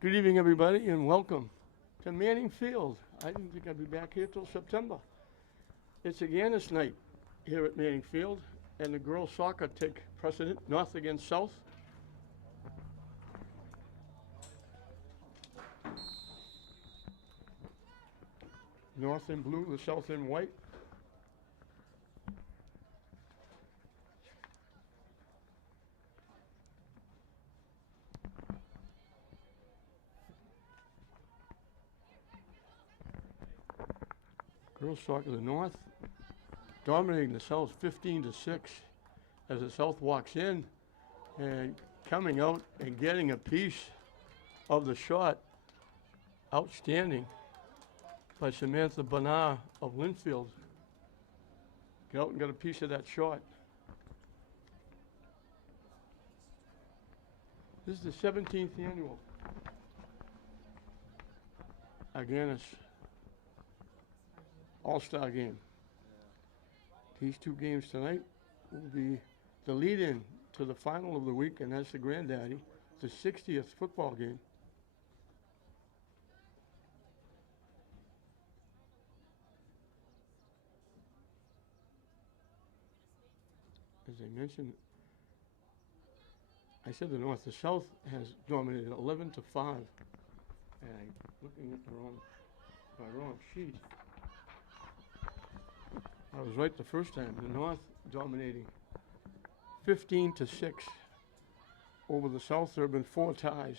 Good evening, everybody, and welcome to Manning Field. I didn't think I'd be back here till September. It's Agganis night here at Manning Field, and the girls' soccer take precedent, north against south. North in blue, the south in white. Girls soccer, the north dominating the south 15-6 as the south walks in and coming out and getting a piece of the shot. Outstanding by Samantha Bonar of Linfield. Get out and got a piece of that shot. This is the 17th annual Agganis All-Star game. These two games tonight will be the lead-in to the final of the week, and that's the granddaddy, the 60th football game. As I mentioned, I said the north. The south has dominated 11-5. And I'm looking at my wrong sheet. I was right the first time. The north dominating 15-6 over the south. There have been 4 ties.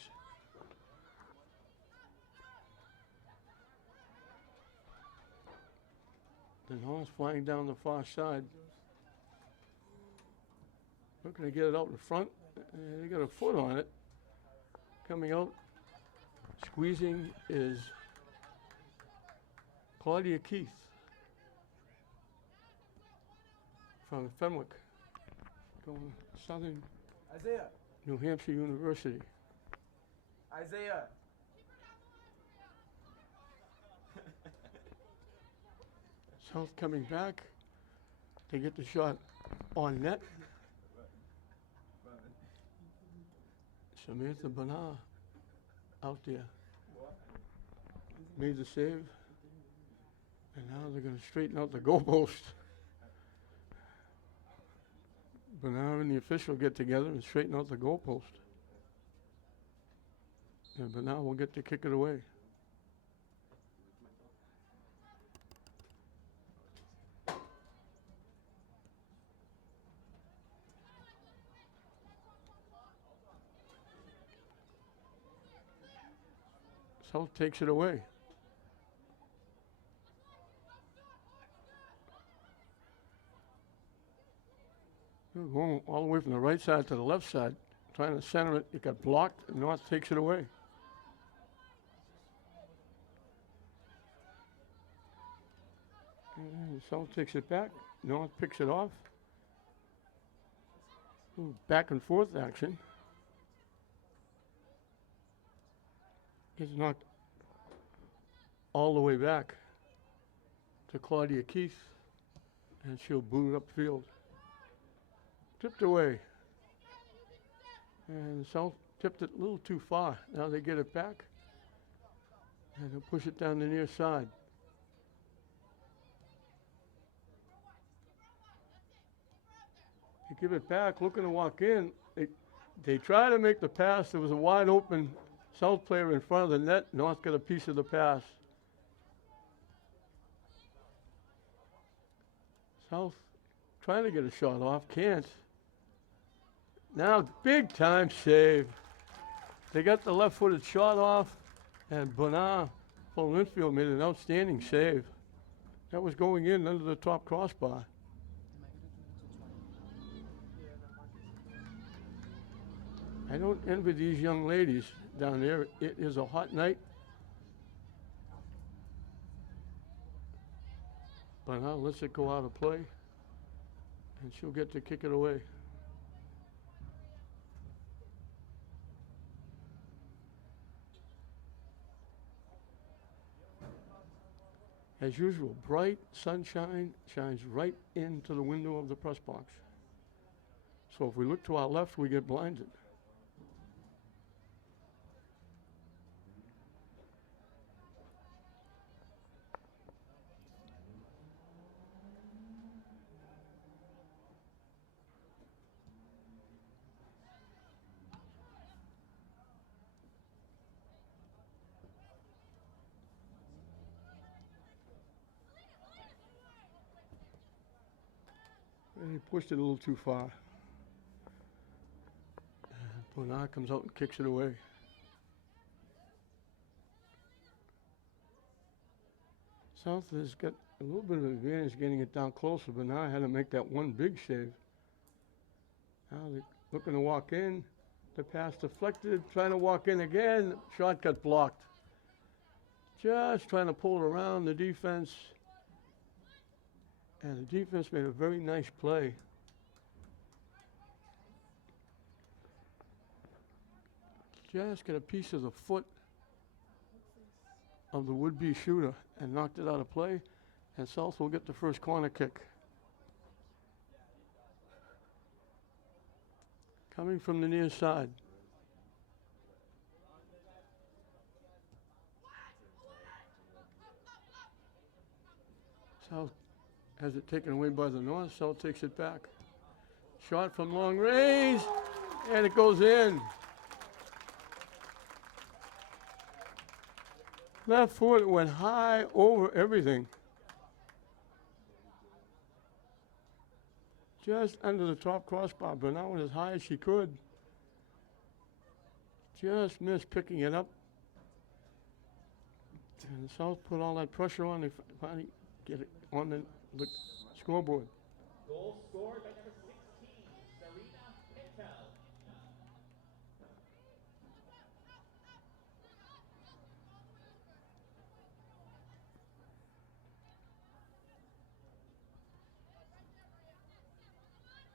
The north flying down the far side. Looking to get it out in front. They got a foot on it. Coming out, squeezing is Claudia Keith from Fenwick, going Southern Isaiah. New Hampshire University. Isaiah. South coming back. They get the shot on net. Samantha Bonar out there. Made the save. And now they're going to straighten out the goalpost. Bonar and the official get together and straighten out the goalpost. And Bonar will get to kick it away. South takes it away. Going all the way from the right side to the left side, trying to center it. It got blocked, and North takes it away. And South takes it back. North picks it off. Ooh, back and forth action. It's knocked all the way back to Claudia Keith, and she'll boot it upfield. Tipped away. And South tipped it a little too far. Now they get it back, and they'll push it down the near side. You give it back, looking to walk in. They try to make the pass. There was a wide open South player in front of the net. North got a piece of the pass. South trying to get a shot off, can't. Now, big time save. They got the left-footed shot off, and Bonar from Linfield made an outstanding save. That was going in under the top crossbar. I don't envy these young ladies down there. It is a hot night. But now lets it go out of play, and she'll get to kick it away. As usual, bright sunshine shines right into the window of the press box. So if we look to our left, we get blinded. And he pushed it a little too far. And Donahue comes out and kicks it away. South has got a little bit of an advantage getting it down closer, but now I had to make that one big save. Now they're looking to walk in. The pass deflected, trying to walk in again. Shot got blocked. Just trying to pull it around the defense. And the defense made a very nice play. Just got a piece of the foot of the would-be shooter and knocked it out of play. And South will get the first corner kick. Coming from the near side. South has it taken away by the North. South takes it back. Shot from long range, and it goes in. Left foot went high over everything. Just under the top crossbar, but now went as high as she could. Just missed picking it up. And South put all that pressure on. They finally get it on the scoreboard. Goal scored by number 16, Serena Pinto.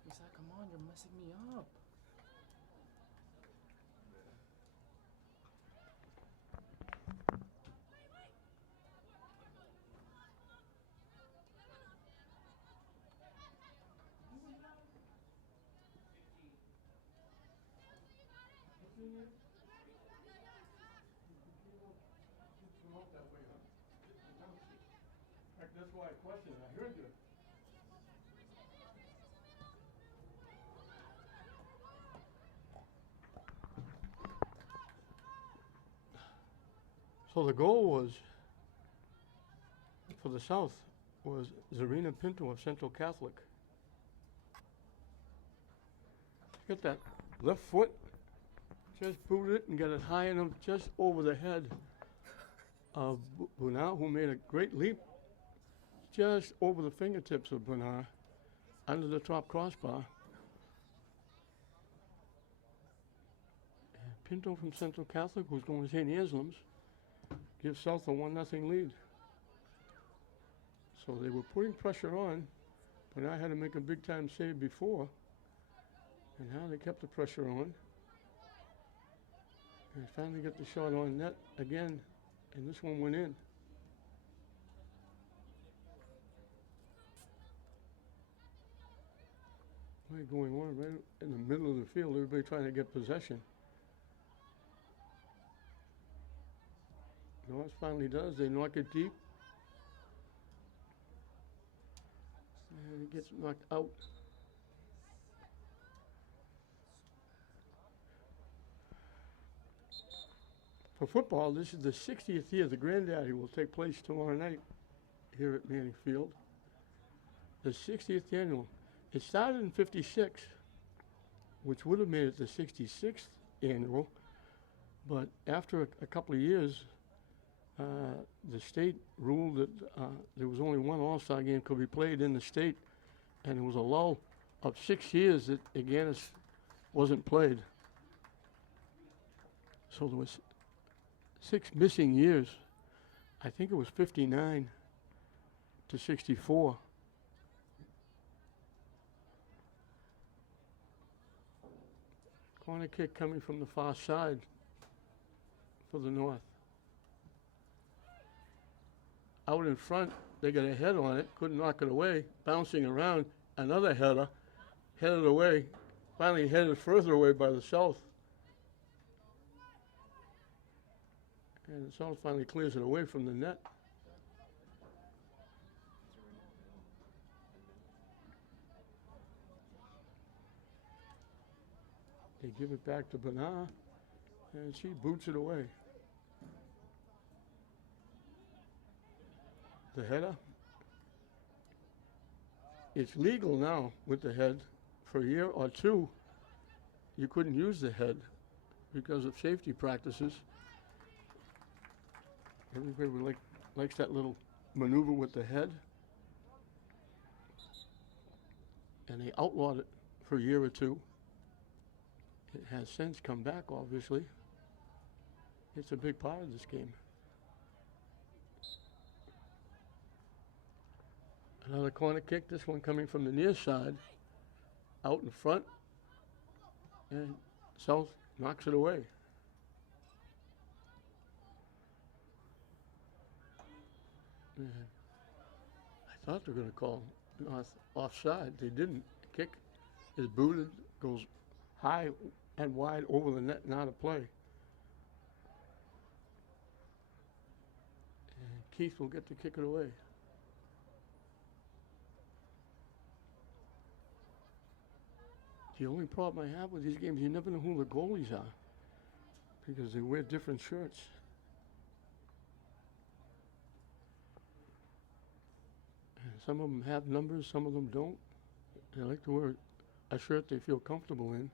He's like, come on, you're messing me up. That's why I questioned. I heard you. So the goal was, for the South, was Zarina Pinto of Central Catholic. Get that left foot, just booted it and got it high enough just over the head of Donahue, who made a great leap just over the fingertips of Donahue, under the top crossbar. And Pinto from Central Catholic, who's going to St. Anselm's, gives South a 1-0 lead. So they were putting pressure on, but I had to make a big-time save before, and now they kept the pressure on. And finally got the shot on net again, and this one went in. Going on right in the middle of the field, everybody trying to get possession. North finally does. They knock it deep. And it gets knocked out. For football, this is the 60th year. The Granddaddy will take place tomorrow night here at Manning Field. The 60th annual. It started in '56, which would have made it the 66th annual, but after a couple of years, the state ruled that there was only one All-Star game could be played in the state, and there was a lull of 6 years that Agganis wasn't played. So there was 6 missing years. I think it was 59 to 64. Corner kick coming from the far side for the North. Out in front, they got a head on it, couldn't knock it away, bouncing around, another header, headed away, finally headed further away by the South. And the South finally clears it away from the net. They give it back to Donahue, and she boots it away. The header. It's legal now with the head. For a year or two, you couldn't use the head because of safety practices. Everybody likes that little maneuver with the head. And they outlawed it for a year or two. It has since come back, obviously. It's a big part of this game. Another corner kick, this one coming from the near side, out in front, and South knocks it away. And I thought they were going to call North offside. They didn't. The kick is booted, goes high and wide over the net, not a play. And Keith will get to kick it away. The only problem I have with these games, you never know who the goalies are because they wear different shirts. And some of them have numbers, some of them don't. They like to wear a shirt they feel comfortable in.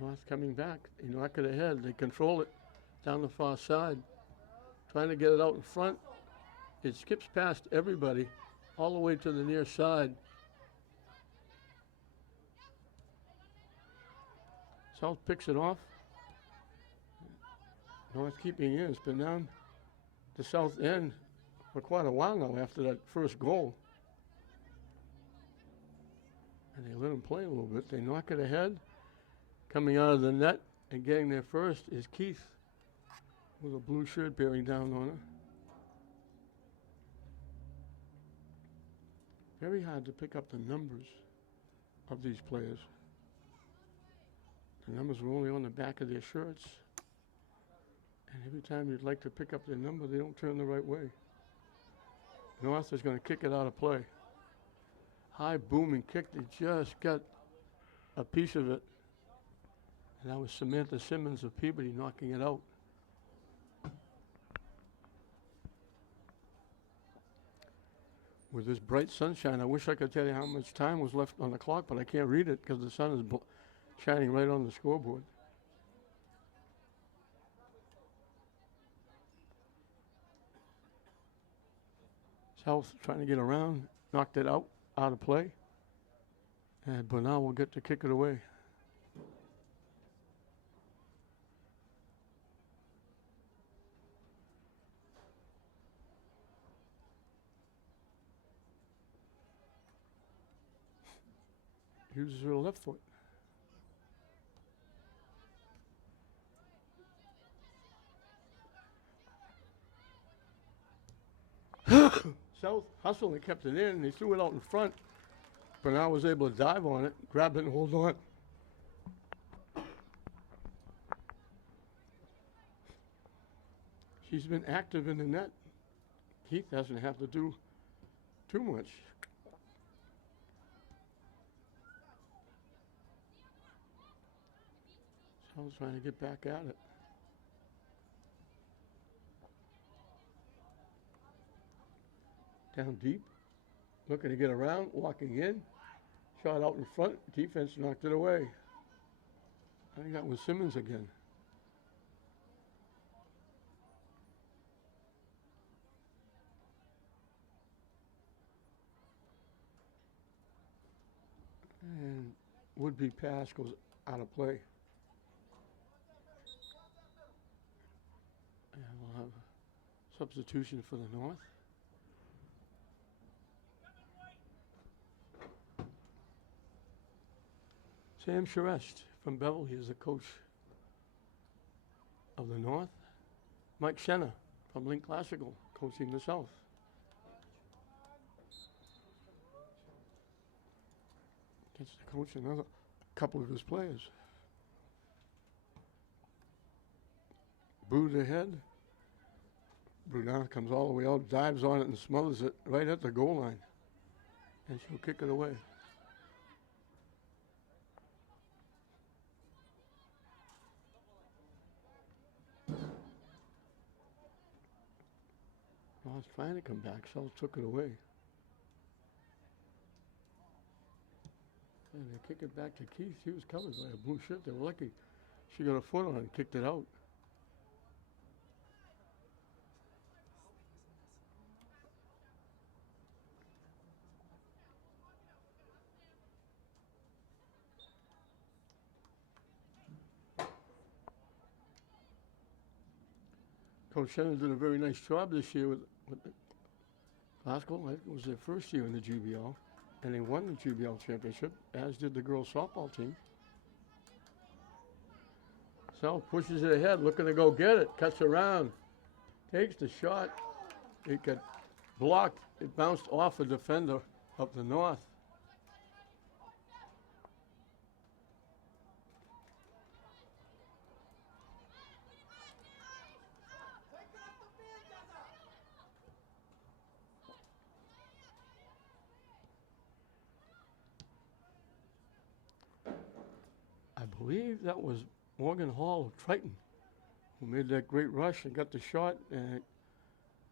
North coming back. They knock it ahead. They control it down the far side. Trying to get it out in front. It skips past everybody all the way to the near side. South picks it off. North keeping in. It's been down the south end for quite a while now after that first goal. And they let him play a little bit. They knock it ahead. Coming out of the net and getting there first is Keith with a blue shirt bearing down on it. Very hard to pick up the numbers of these players. The numbers were only on the back of their shirts. And every time you'd like to pick up their number, they don't turn the right way. North is going to kick it out of play. High booming kick. They just got a piece of it. And that was Samantha Simmons of Peabody knocking it out. With this bright sunshine, I wish I could tell you how much time was left on the clock, but I can't read it because the sun is shining right on the scoreboard. South trying to get around, knocked it out of play. And Bernal will get to kick it away. Uses her left foot. South hustled and kept it in, and they threw it out in front. Bernal was able to dive on it, grab it, and hold on. She's been active in the net. Keith doesn't have to do too much. South's trying to get back at it. Down deep, looking to get around, walking in, shot out in front, defense knocked it away. I think that was Simmons again. And would-be pass goes out of play. And we'll have a substitution for the North. Sam Charest from Beverly is the coach of the North. Mike Schenner from Link Classical coaching the South. Gets to coach another couple of his players. Booed ahead. Brunel comes all the way out, dives on it and smothers it right at the goal line. And she'll kick it away. was trying to come back. South took it away. And they kick it back to Keith. He was covered by a blue shirt. They were lucky. She got a foot on it and kicked it out. Coach Shannon did a very nice job this year with Glasgow. I think it was their first year in the GBL. And they won the GBL championship, as did the girls softball team. South pushes it ahead, looking to go get it. Cuts around, takes the shot. It got blocked. It bounced off a defender of the North. I believe that was Morgan Hall of Triton who made that great rush and got the shot, and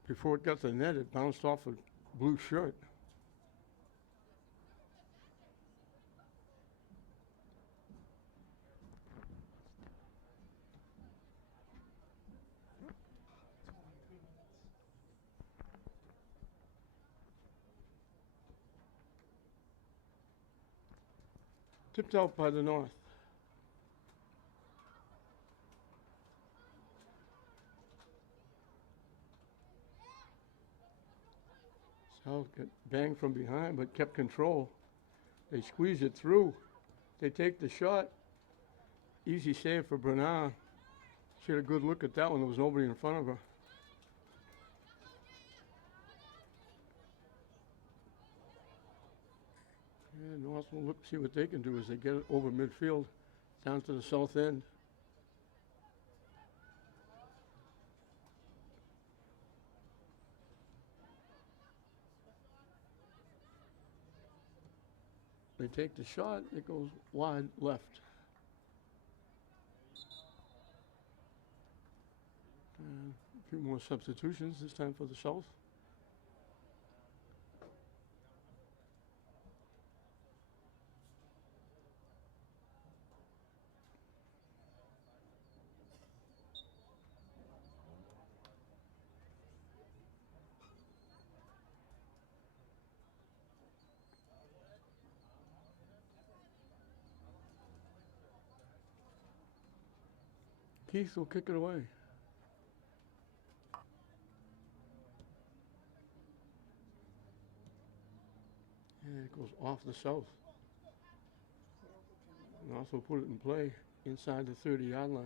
before it got to the net, it bounced off a blue shirt. Tipped out by the North. South got banged from behind, but kept control. They squeeze it through. They take the shot. Easy save for Bernard. She had a good look at that one. There was nobody in front of her. And North will look, see what they can do as they get it over midfield, down to the south end. They take the shot, it goes wide left. And a few more substitutions, this time for the South. Keith will kick it away. And it goes off the South. And also put it in play inside the 30-yard line.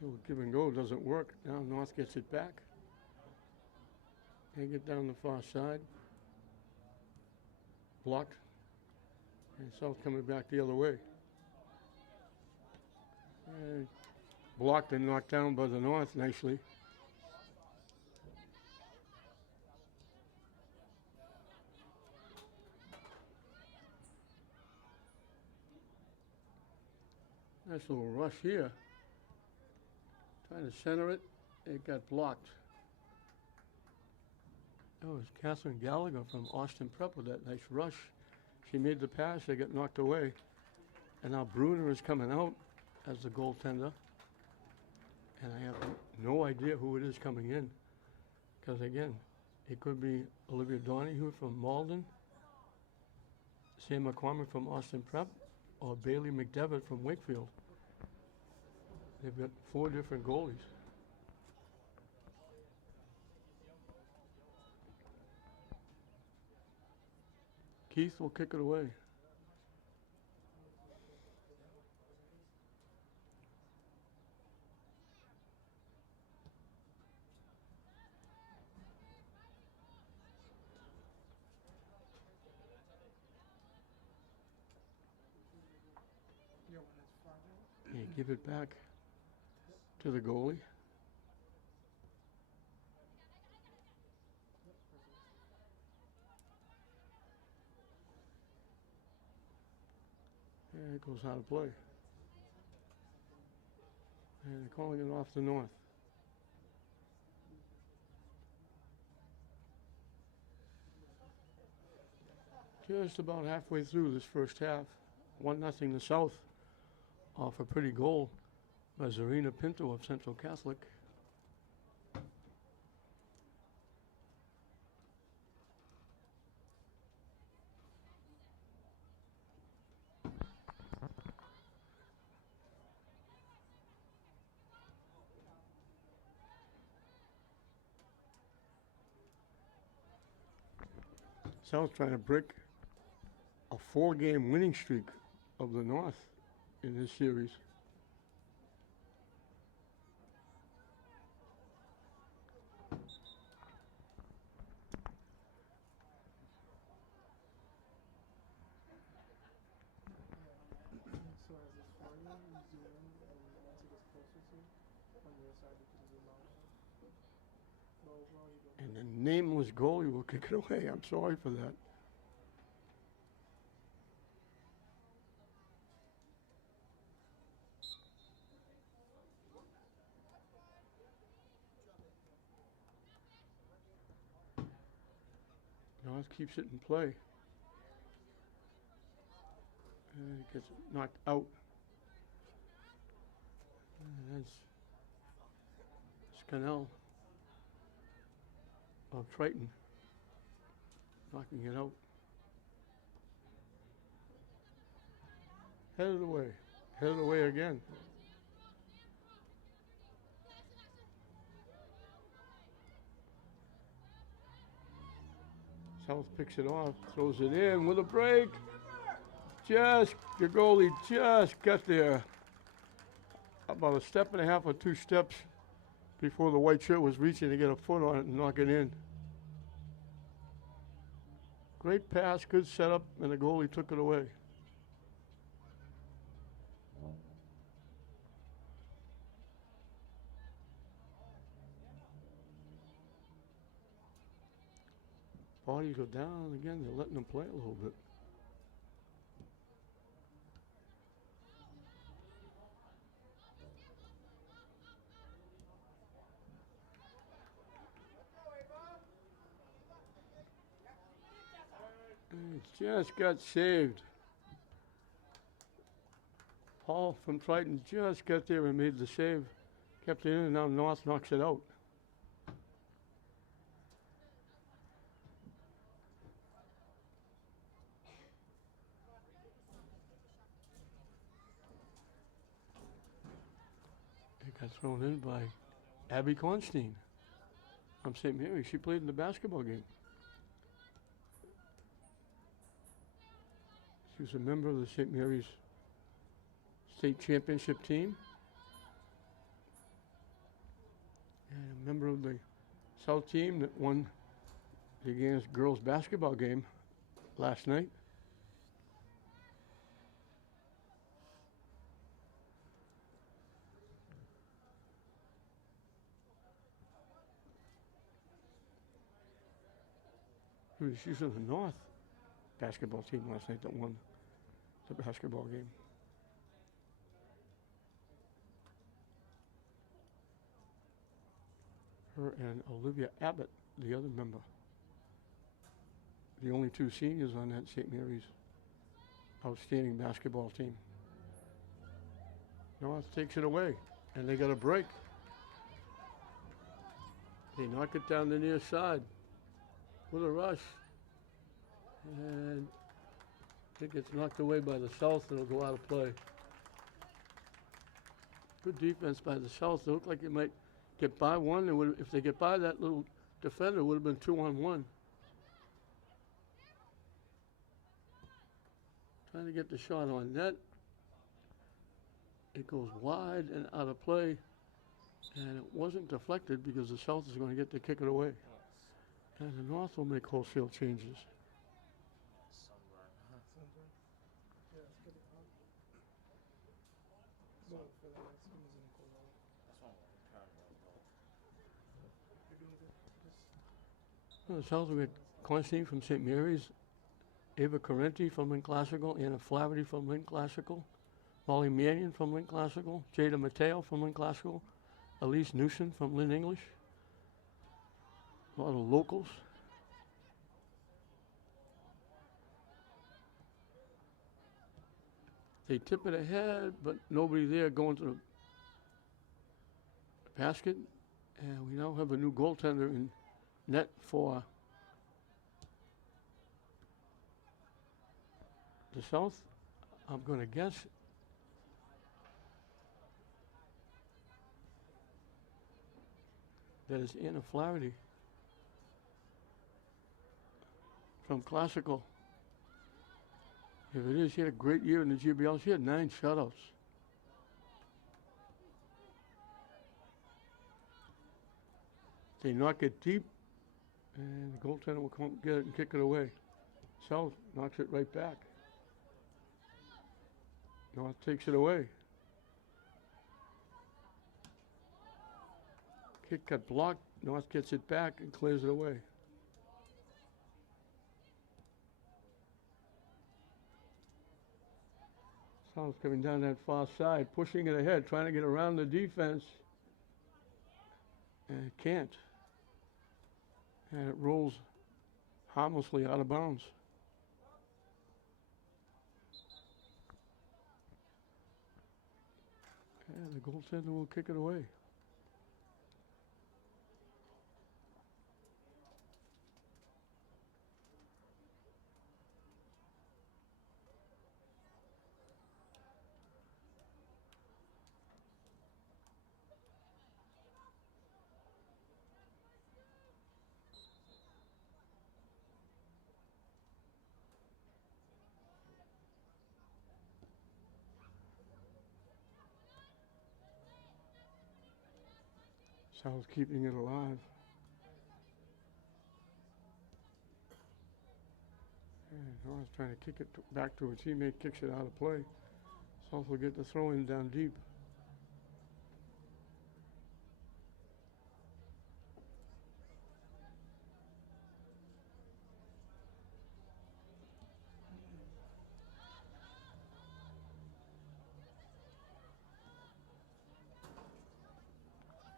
Little give and go doesn't work. Now North gets it back. They get down the far side. Blocked. And South coming back the other way. And blocked and knocked down by the North nicely. Nice little rush here. Trying to center it. It got blocked. That was Catherine Gallagher from Austin Prep with that nice rush. She made the pass, they got knocked away. And now Bruner is coming out as the goaltender. And I have no idea who it is coming in. Because again, it could be Olivia Donahue from Malden, Sam McCormick from Austin Prep, or Bailey McDevitt from Wakefield. They've got 4 different goalies. Keith will kick it away. You give it back to the goalie. It goes out of play. And they're calling it off the North. Just about halfway through this first half. 1-0 the South off a pretty goal by Zarina Pinto of Central Catholic. South trying to break a 4-game winning streak of the North in this series. So as it's for you, you zoom in, and once it gets closer to you, on your side you can zoom out. But overall you don't. And the nameless goalie will kick it away. I'm sorry for that. North keeps it in play. And it gets knocked out. And that's Scannell of Triton knocking it out. Headed away. Headed away again. South picks it off, throws it in with a break. Just, your goalie just got there. About a step and a half or 2 steps before the white shirt was reaching to get a foot on it and knock it in. Great pass, good setup, and the goalie took it away. Bodies go down again, they're letting them play a little bit. And it just got saved. Paul from Triton just got there and made the save. Kept it in, and now North knocks it out. It got thrown in by Abby Constein from St. Mary. She played in the basketball game. She was a member of the St. Mary's state championship team and a member of the South team that won the Agganis girls basketball game last night. She's in the North basketball team last night that won the basketball game. Her and Olivia Abbott, the other member. The only 2 seniors on that St. Mary's outstanding basketball team. North takes it away, and they got a break. They knock it down the near side with a rush. And it gets knocked away by the South, and it'll go out of play. Good defense by the South. They look like they might get by one. They would, if they get by that little defender, it would have been 2-on-1. Trying to get the shot on net. It goes wide and out of play. And it wasn't deflected because the South is going to get to kick it away. And the North will make wholesale changes. The South will get Constantine from St. Mary's Ava Correnti from Lynn Classical, Anna Flaherty from Lynn Classical, Molly Mannion from Lynn Classical, Jada Mateo from Lynn Classical, Elise Newson from Lynn English. A lot of locals. They tip it ahead, but nobody there going to the basket. And we now have a new goaltender in net for the South. I'm going to guess that is Anna Flaherty from Classical. If it is, she had a great year in the GBL. She had 9 shutouts. They knock it deep, and the goaltender will come get it and kick it away. South knocks it right back. North takes it away. Kick got blocked. North gets it back and clears it away. South coming down that far side, pushing it ahead, trying to get around the defense. And it can't. And it rolls harmlessly out of bounds. And the goaltender will kick it away. South keeping it alive. And North trying to kick it back to a teammate, kicks it out of play. South will get the throw in down deep.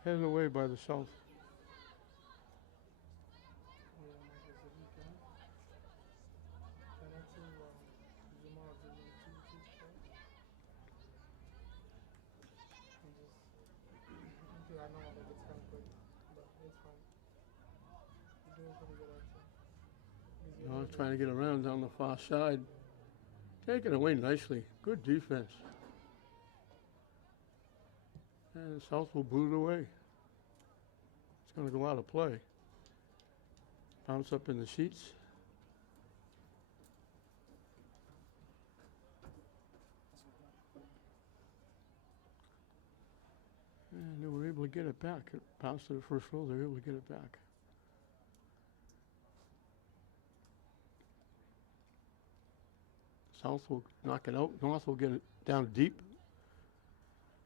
Headed away by the South. I know that it's kind of quick, but it's fine. You're doing pretty good, actually. North trying to get around down the far side. Take it away nicely. Good defense. And South will boot it away. It's going to go out of play. Bounce up in the seats. And they were able to get it back. It bounced to the first row. They were able to get it back. South will knock it out. North will get it down deep.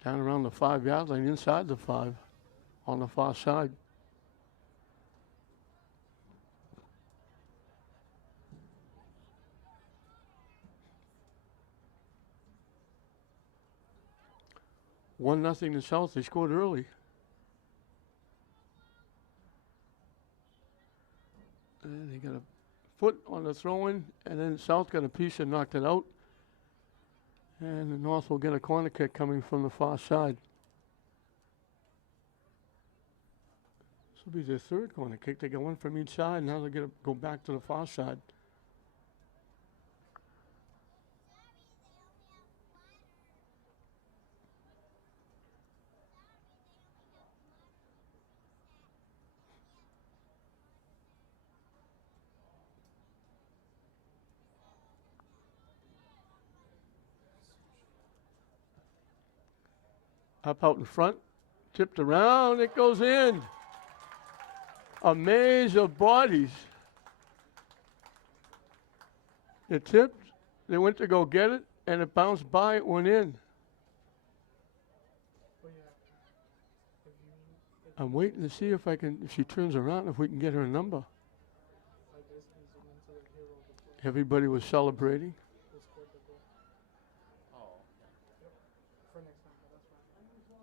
Down around the 5-yard line, inside the 5, on the far side. One nothing to South. They scored early. And they got a foot on the throw-in, and then South got a piece and knocked it out. And the North will get a corner kick coming from the far side. This will be their third corner kick. They got one from each side. Now they're going to go back to the far side. Up out in front, tipped around, it goes in. A maze of bodies. It tipped, they went to go get it, and it bounced by, it went in. But yeah, if I'm waiting to see if she turns around, if we can get her number. I guess he's into the hero of the play. Everybody was celebrating. They scored the goal. Oh, Yep. For next time, but that's fine. Well, good job.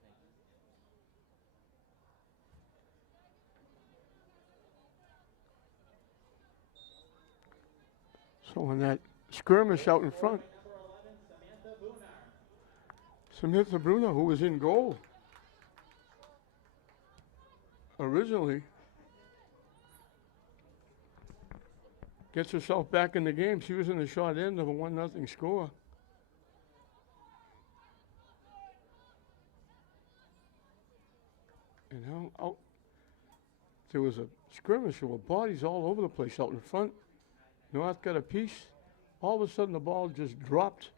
thank you. So in that skirmish out in front, Number 11, Samantha Bunar. Samantha Bruno, who was in goal originally, gets herself back in the game. She was in the short end of a 1-0 score. And now out, there was a skirmish. There were bodies all over the place out in front. North got a piece. All of a sudden, the ball just dropped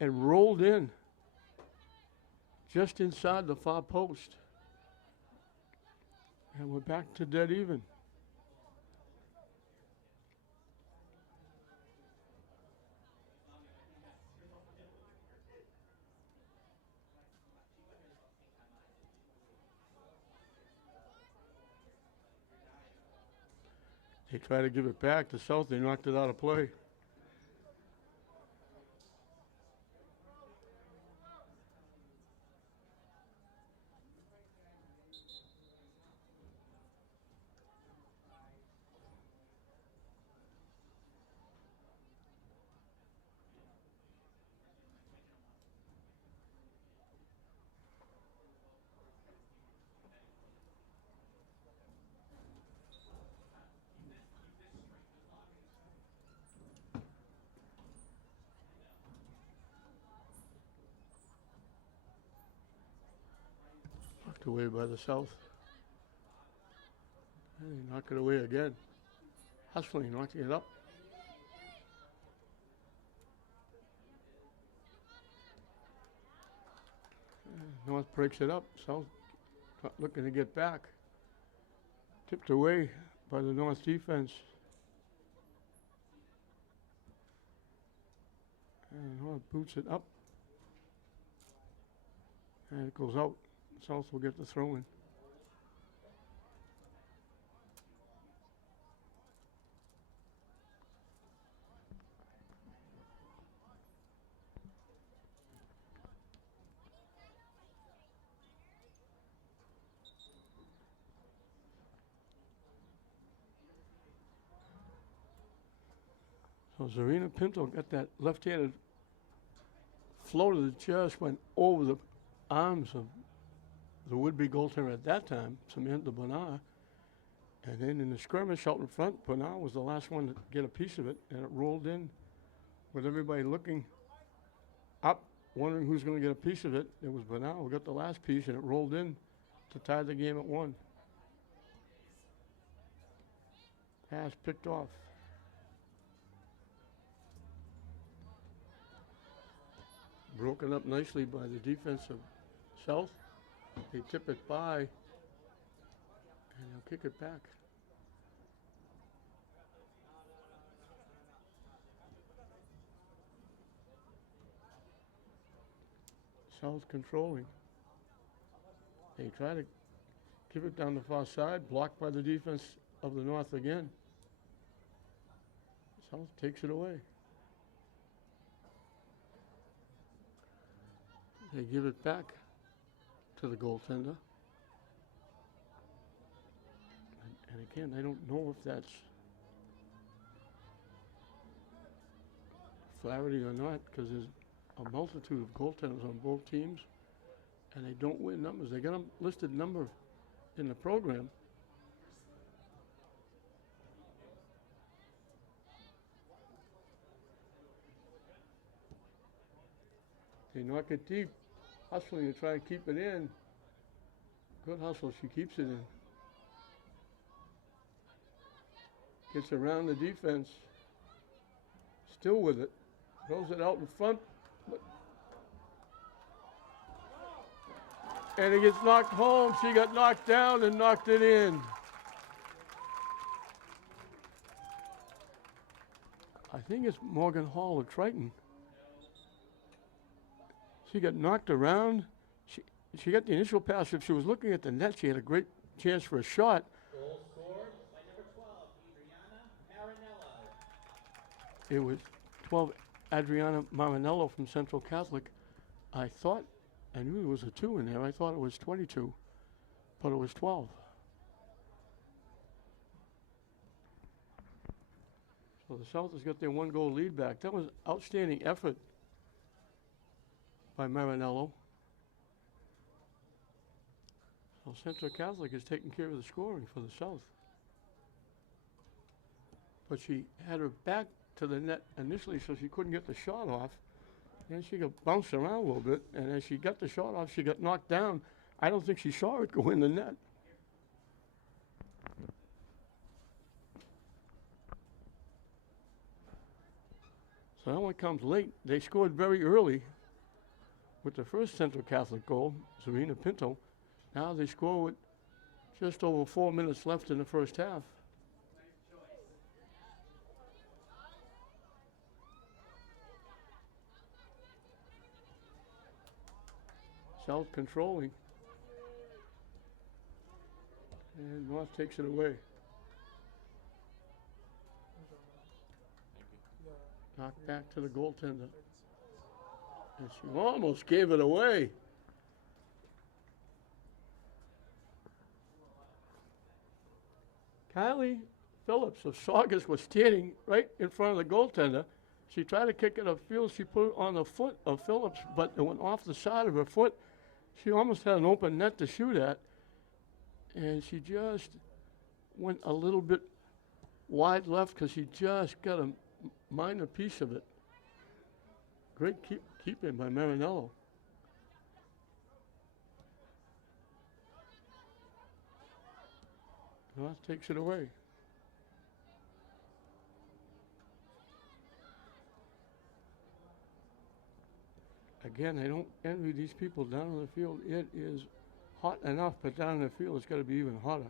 and rolled in just inside the far post. And we're back to dead even. They try to give it back to South. They knocked it out of play. Knocked away by the South. And they knock it away again. Hustling, knocking it up. North breaks it up. South not looking to get back. Tipped away by the North defense. And North boots it up. And it goes out. South will get the throw in. So Zarina Pinto got that left-handed floater that just went over the arms of the would-be goaltender at that time, Samantha Bonar. And then in the skirmish out in front, Bonar was the last one to get a piece of it, and it rolled in with everybody looking up, wondering who's going to get a piece of it. It was Bonar who got the last piece, and it rolled in to tie the game at 1. Pass picked off. Broken up nicely by the defense of South. They tip it by, and they'll kick it back. South controlling. They try to give it down the far side, blocked by the defense of the North again. South takes it away. They give it back to the goaltender. And again, I don't know if that's Flaherty or not, because there's a multitude of goaltenders on both teams, and they don't win numbers. They got a listed number in the program. They knock it deep, hustling to try and keep it in. Good hustle, she keeps it in. Gets around the defense, still with it, throws it out in front, and it gets knocked home. She got knocked down and knocked it in. I think it's Morgan Hall of Triton. She got knocked around. She got the initial pass. If she was looking at the net, she had a great chance for a shot. Goal scored by number 12, it was 12 Adriana Marinello from Central Catholic. I knew there was a 2 in there. I thought it was 22, but it was 12. So the South has got their 1-goal lead back. That was outstanding effort by Marinello. So Central Catholic is taking care of the scoring for the South. But she had her back to the net initially, so she couldn't get the shot off. Then she got bounced around a little bit, and as she got the shot off, she got knocked down. I don't think she saw it go in the net. So that one comes late. They scored very early with the first Central Catholic goal, Serena Pinto. Now they score with just over 4 minutes left in the first half. South controlling. And North takes it away. Knocked back to the goaltender. And she almost gave it away. Kylie Phillips of Saugus was standing right in front of the goaltender. She tried to kick it upfield. She put it on the foot of Phillips, but it went off the side of her foot. She almost had an open net to shoot at, and she just went a little bit wide left because she just got a minor piece of it. Great keeping by Marinello. North takes it away. Again, I don't envy these people down on the field. It is hot enough, but down in the field it's got to be even hotter.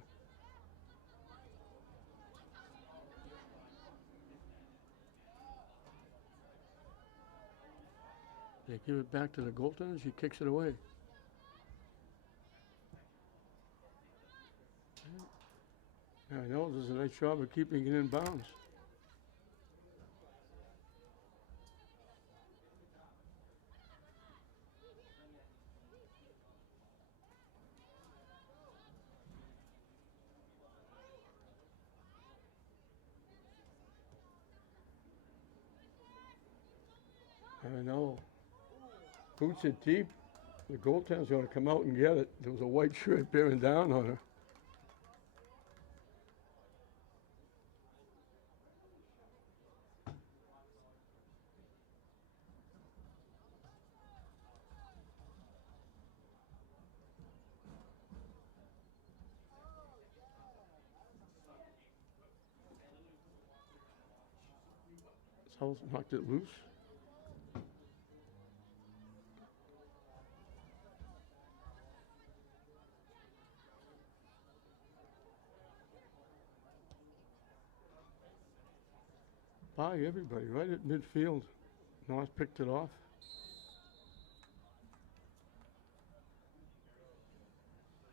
They give it back to the goaltender. She kicks it away. I know does a nice job of keeping it in bounds. I know. Boots it deep. The goaltender's going to come out and get it. There was a white shirt bearing down on her. South knocked it loose. By everybody, right at midfield. North picked it off.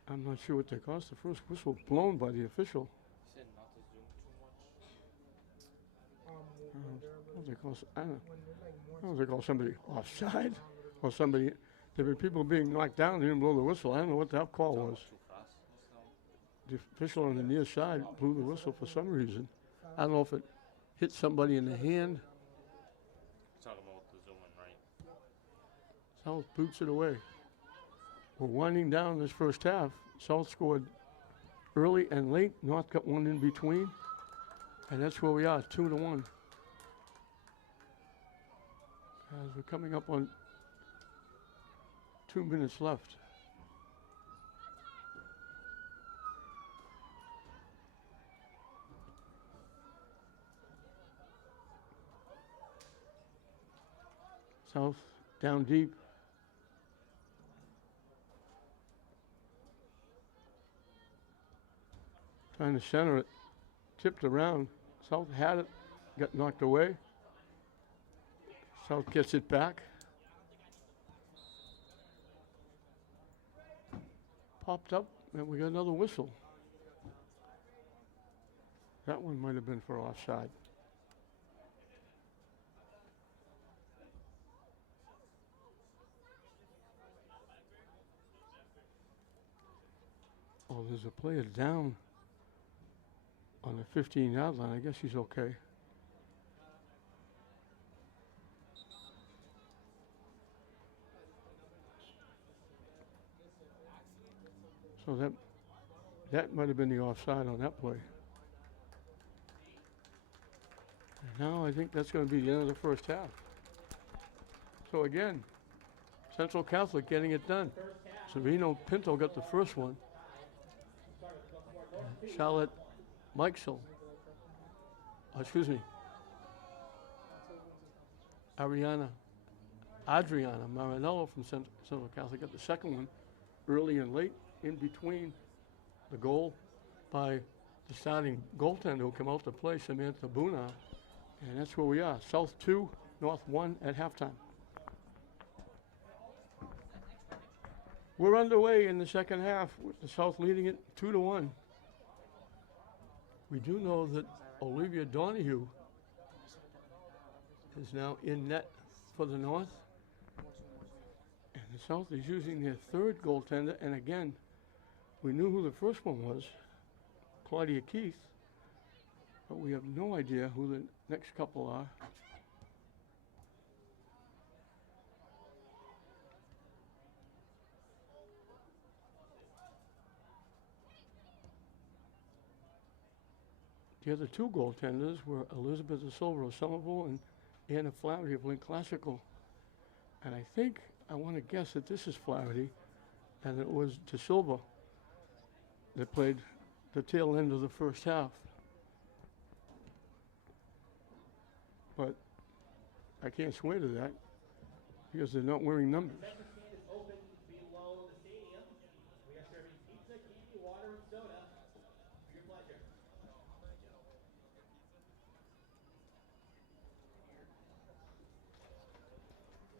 I'm not sure what they cost. The first whistle blown by the official. Said not to zoom too much. When they're What they call? I don't know. when they're like more I don't know if they call somebody offside or somebody. There were people being knocked down. They didn't blow the whistle. I don't know what that call was. Too fast. The official on the near side blew the whistle for some reason. I don't know if it hit somebody in the hand. Talking about the zooming, right? South boots it away. We're winding down this first half. South scored early and late. North got one in between. And that's where we are, 2-1. As we're coming up on 2 minutes left. South down deep. Trying to center it. Tipped around. South had it. Got knocked away. South gets it back. Popped up, and we got another whistle. That one might have been for offside. Oh, there's a player down on the 15-yard line. I guess he's okay. So that might have been the offside on that play. And now I think that's going to be the end of the first half. So again, Central Catholic getting it done. Savino Pinto got the first one. Charlotte Mikesel. Adriana Marinello from Central Catholic got the second one early and late in between the goal by the starting goaltender who came out to play, Samantha Buna. And that's where we are, South 2, North 1 at halftime. We're underway in the second half with the South leading it 2-1. We do know that Olivia Donahue is now in net for the North. And the South is using their third goaltender. And again, we knew who the first one was, Claudia Keith. But we have no idea who the next couple are. The other two goaltenders were Elizabeth De Silva of Somerville and Anna Flaherty of Link Classical. And I think, I want to guess that this is Flaherty, and it was De Silva that played the tail end of the first half. But I can't swear to that because they're not wearing numbers. Concession stand is open below the stadium. We are serving pizza, candy, water, and soda for your pleasure.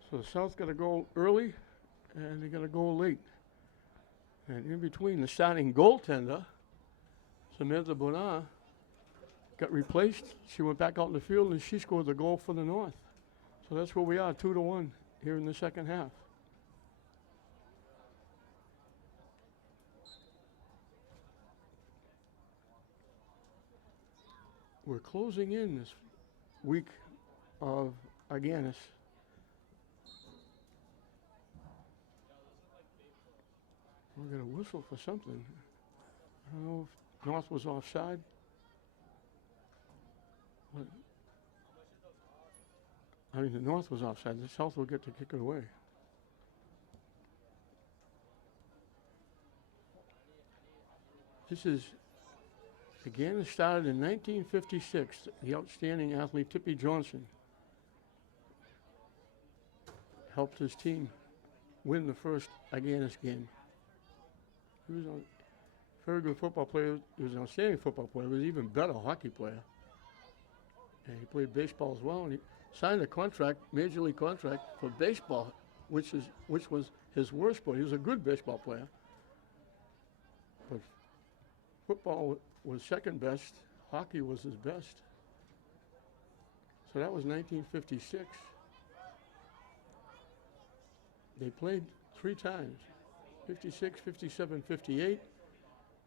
So the South got to go early, and they got to go late. And in between, the starting goaltender, Samantha Bonar, got replaced. She went back out in the field, and she scored the goal for the North. So that's where we are, 2-1 here in the second half. We're closing in this week of Agganis. We're going to whistle for something. I don't know if North was offside. But I mean, the North was offside. The South will get to kick it away. This is, again, it started in 1956. The outstanding athlete Tippy Johnson helped his team win the first Agganis game. He was a very good football player. He was an outstanding football player. He was an even better hockey player. And he played baseball as well. And he signed a contract, major league contract for baseball, which was his worst sport. He was a good baseball player. But football was second best. Hockey was his best. So that was 1956. They played 3 times. 56, 57, 58,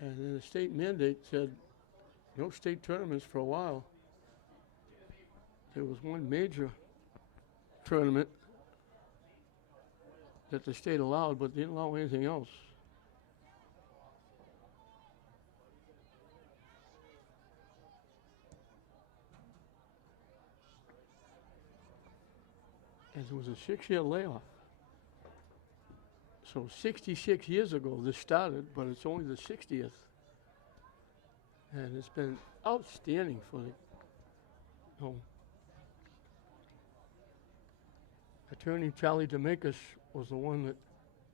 and then the state mandate said no state tournaments for a while. There was one major tournament that the state allowed, but they didn't allow anything else. And there was a 6-year layoff. So 66 years ago this started, but it's only the 60th. And it's been outstanding for the Attorney Charlie Demakis was the one that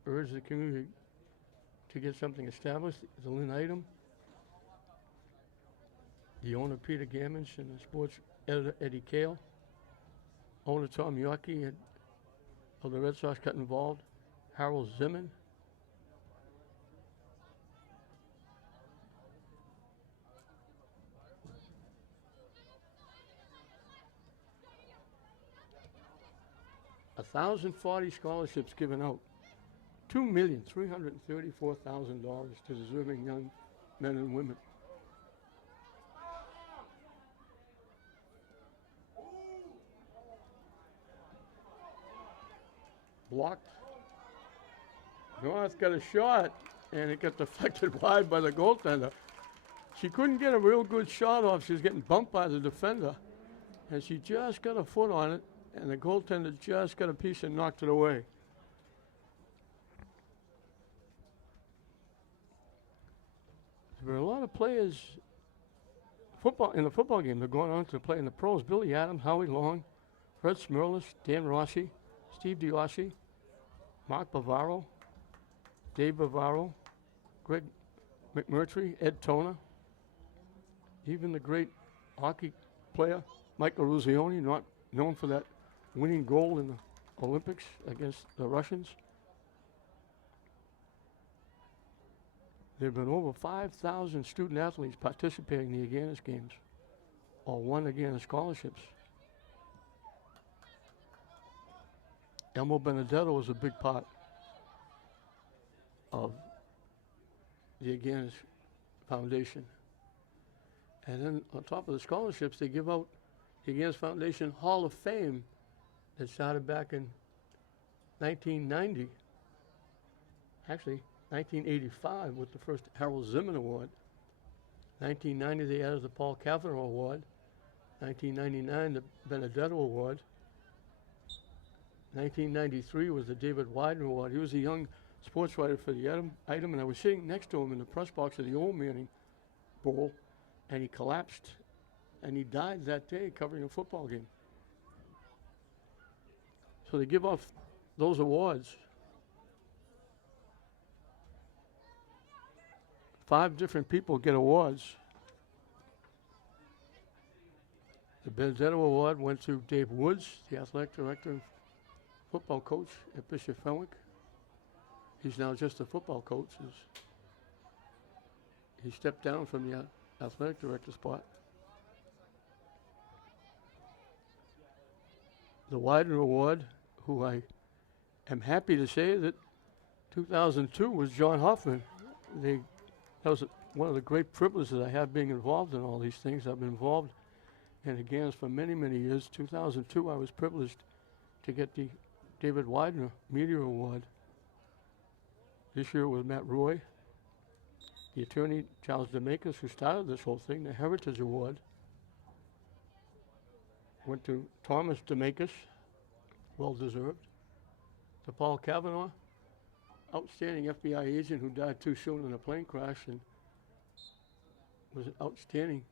urged the community to get something established, the Lynn item. The owner, Peter Gammons, and the sports editor, Eddie Kale. Owner Tom Yorkie of the Red Sox got involved. Harold Zimmern. $1,040 scholarships given out $2,334,000 to deserving young men and women. Blocked. North got a shot, and it got deflected wide by the goaltender. She couldn't get a real good shot off. She was getting bumped by the defender, and she just got a foot on it, and the goaltender just got a piece and knocked it away. There were a lot of players in the football game. They're going on to play in the pros. Billy Adams, Howie Long, Fred Smirlis, Dan Rossi, Steve DiOssi, Mark Bavaro, Dave Bavaro, Greg McMurtry, Ed Toner, even the great hockey player, Michael Ruzioni, not known for that winning goal in the Olympics against the Russians. There have been over 5,000 student athletes participating in the Agganis games, or won Agganis scholarships. Elmo Benedetto was a big part of the Agganis Foundation. And then on top of the scholarships, they give out the Agganis Foundation Hall of Fame that started back in 1990. Actually, 1985 with the first Harold Zimmern Award. 1990, they added the Paul Cavanaugh Award. 1999, the Benedetto Award. 1993 was the David Widener Award. He was a young sports writer for the Item, and I was sitting next to him in the press box of the old Manning Bowl, and he collapsed, and he died that day covering a football game. So they give off those awards. 5 different people get awards. The Benedetto Award went to Dave Woods, the athletic director and football coach at Bishop Fenwick. He's now just a football coach. He stepped down from the athletic director spot. The Widener Award, who I am happy to say that 2002 was John Hoffman. That was one of the great privileges I have being involved in all these things. I've been involved in Agganis for many, many years. 2002, I was privileged to get the David Widener Media Award. This year was Matt Roy, the attorney Charles DeMakis, who started this whole thing. The Heritage Award went to Thomas DeMakis, well deserved. To Paul Cavanaugh, outstanding FBI agent who died too soon in a plane crash and was outstanding,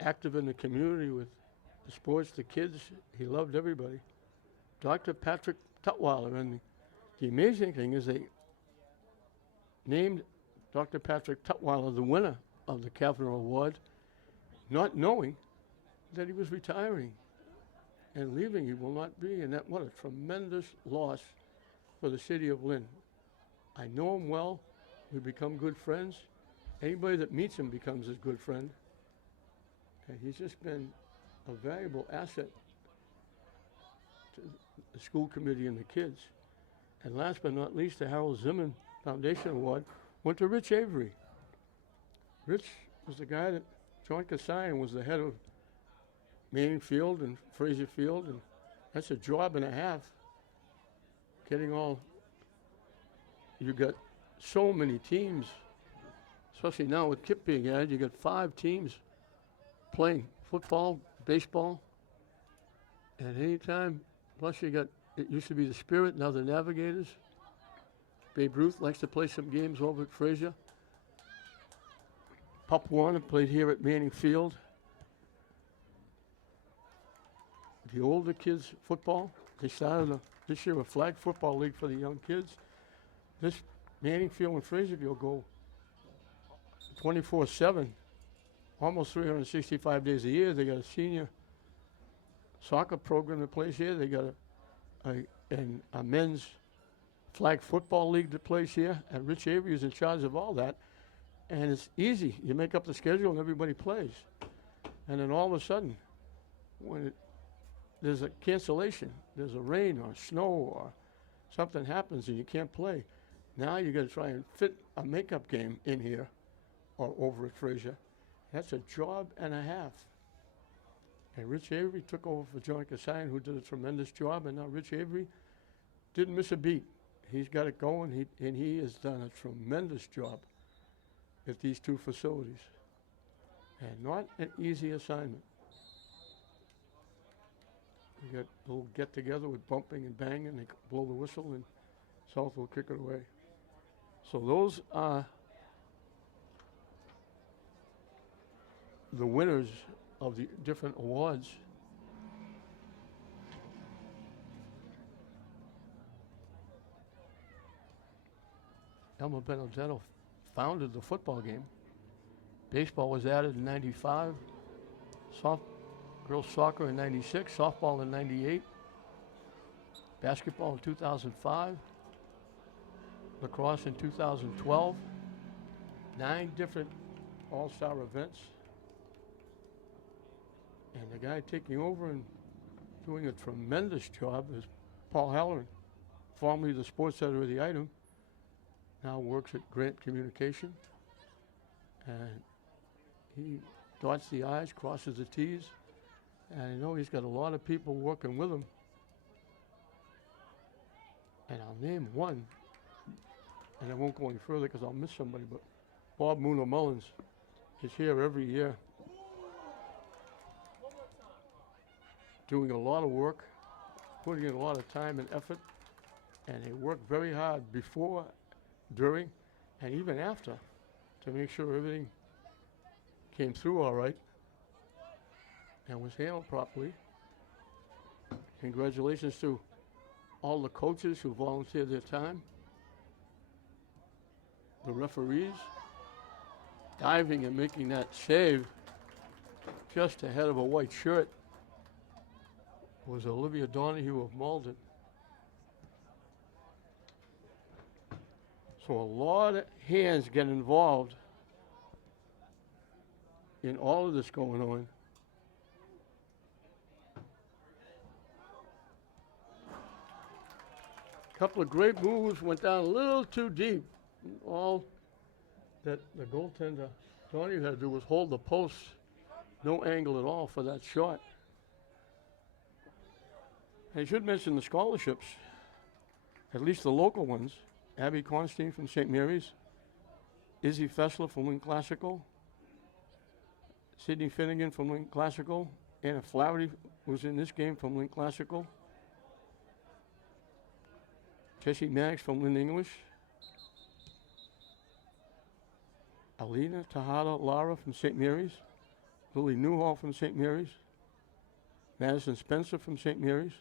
active in the community with the sports, the kids. He loved everybody. Dr. Patrick Tutwiler, and the amazing thing is they named Dr. Patrick Tutwiler the winner of the Cavanaugh Award, not knowing that he was retiring and leaving. He will not be, and what a tremendous loss for the city of Lynn. I know him well. We become good friends. Anybody that meets him becomes his good friend. And he's just been a valuable asset to the school committee and the kids. And last but not least, the Harold Zimmern Foundation Award went to Rich Avery. Rich was the guy that John Kasayan was the head of Manning Field and Fraser Field, and that's a job and a half. Getting all, you got so many teams, especially now with Kip being added, you got 5 teams playing football, baseball, and anytime, plus you got, it used to be the Spirit, now the Navigators. Babe Ruth likes to play some games over at Fraser. Pop Warner played here at Manning Field. The older kids football, they started this year a flag football league for the young kids. This Manning Field and Fraserville go 24/7, almost 365 days a year. They got a senior soccer program that plays here. They got a men's flag football league that plays here, and Rich Avery is in charge of all that. And it's easy. You make up the schedule and everybody plays. And then all of a sudden, when there's a cancellation, there's a rain or snow or something happens and you can't play. Now you got to try and fit a makeup game in here or over at Fraser. That's a job and a half. And Rich Avery took over for John Cassine, who did a tremendous job, and now Rich Avery didn't miss a beat. He's got it going, and he has done a tremendous job at these two facilities. And not an easy assignment. We got a little get-together with bumping and banging. They blow the whistle, and South will kick it away. So those are the winners of the different awards. Elmer Benedetto founded the football game. Baseball was added in '95. Girls soccer in '96. Softball in '98. Basketball in 2005. Lacrosse in 2012. 9 different all-star events. And the guy taking over and doing a tremendous job is Paul Halloran, formerly the sports editor of the Item, now works at Grant Communication. And he dots the I's, crosses the T's, and I know he's got a lot of people working with him. And I'll name one, and I won't go any further because I'll miss somebody, but Bob Mueller Mullins is here every year doing a lot of work, putting in a lot of time and effort, and they work very hard before, during, and even after to make sure everything came through all right and was handled properly. Congratulations to all the coaches who volunteered their time, the referees, diving and making that save just ahead of a white shirt was Olivia Donahue of Malden. So a lot of hands get involved in all of this going on. A couple of great moves, went down a little too deep. All that the goaltender Donahue had to do was hold the post, no angle at all for that shot. I should mention the scholarships, at least the local ones. Abby Constein from St. Mary's, Izzy Fessler from Lynn Classical, Sydney Finnegan from Lynn Classical, Anna Flaherty was in this game from Lynn Classical, Jessie Maggs from Lynn English, Alina Tejada Lara from St. Mary's, Lily Newhall from St. Mary's, Madison Spencer from St. Mary's.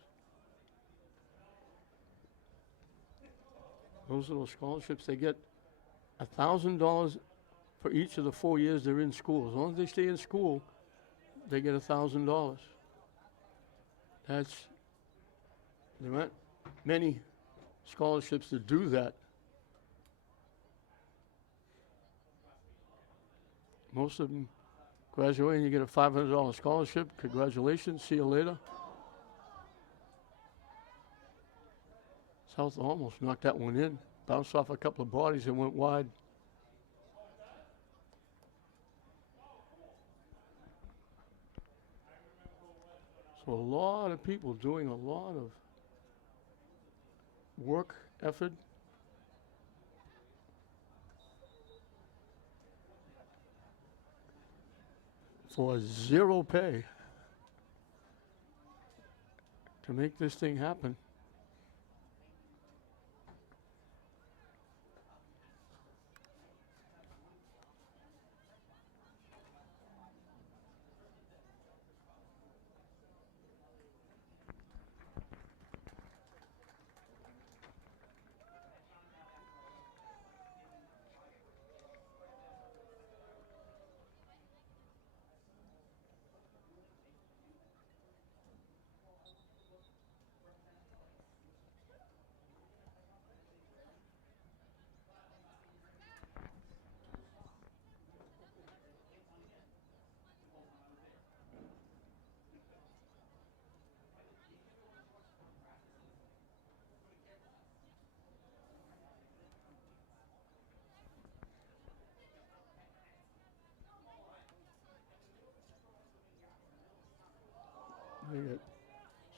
Those are those scholarships. They get $1,000 for each of the 4 years they're in school. As long as they stay in school, they get $1,000. There aren't many scholarships that do that. Most of them graduate and you get a $500 scholarship. Congratulations. See you later. South almost knocked that one in. Bounced off a couple of bodies and went wide. So a lot of people doing a lot of work, effort. For zero pay to make this thing happen.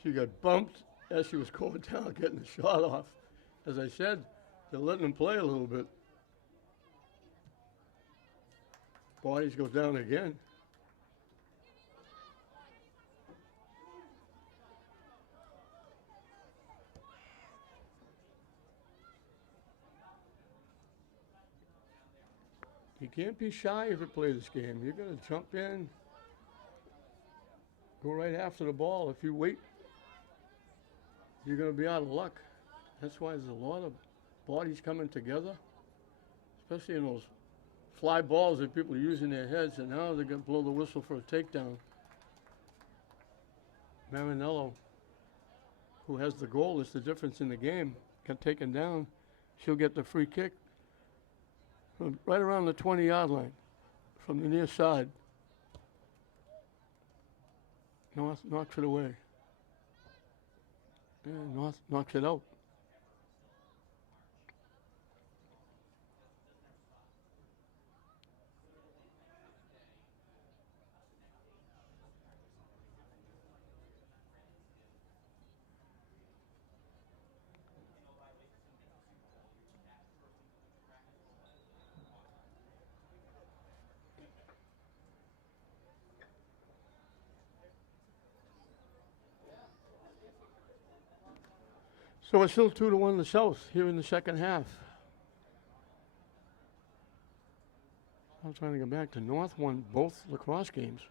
She got bumped as she was going down, getting the shot off. As I said, they're letting him play a little bit. Bodies go down again. You can't be shy if you play this game. You're going to jump in, go right after the ball. If you wait, you're going to be out of luck. That's why there's a lot of bodies coming together, especially in those fly balls that people are using their heads, and now they're going to blow the whistle for a takedown. Marinello, who has the goal, is the difference in the game, got taken down. She'll get the free kick from right around the 20-yard line from the near side. North knocks it away. And North knocks it out. So it's still 2-1 the South here in the second half. I'm trying to go back to North won both lacrosse games.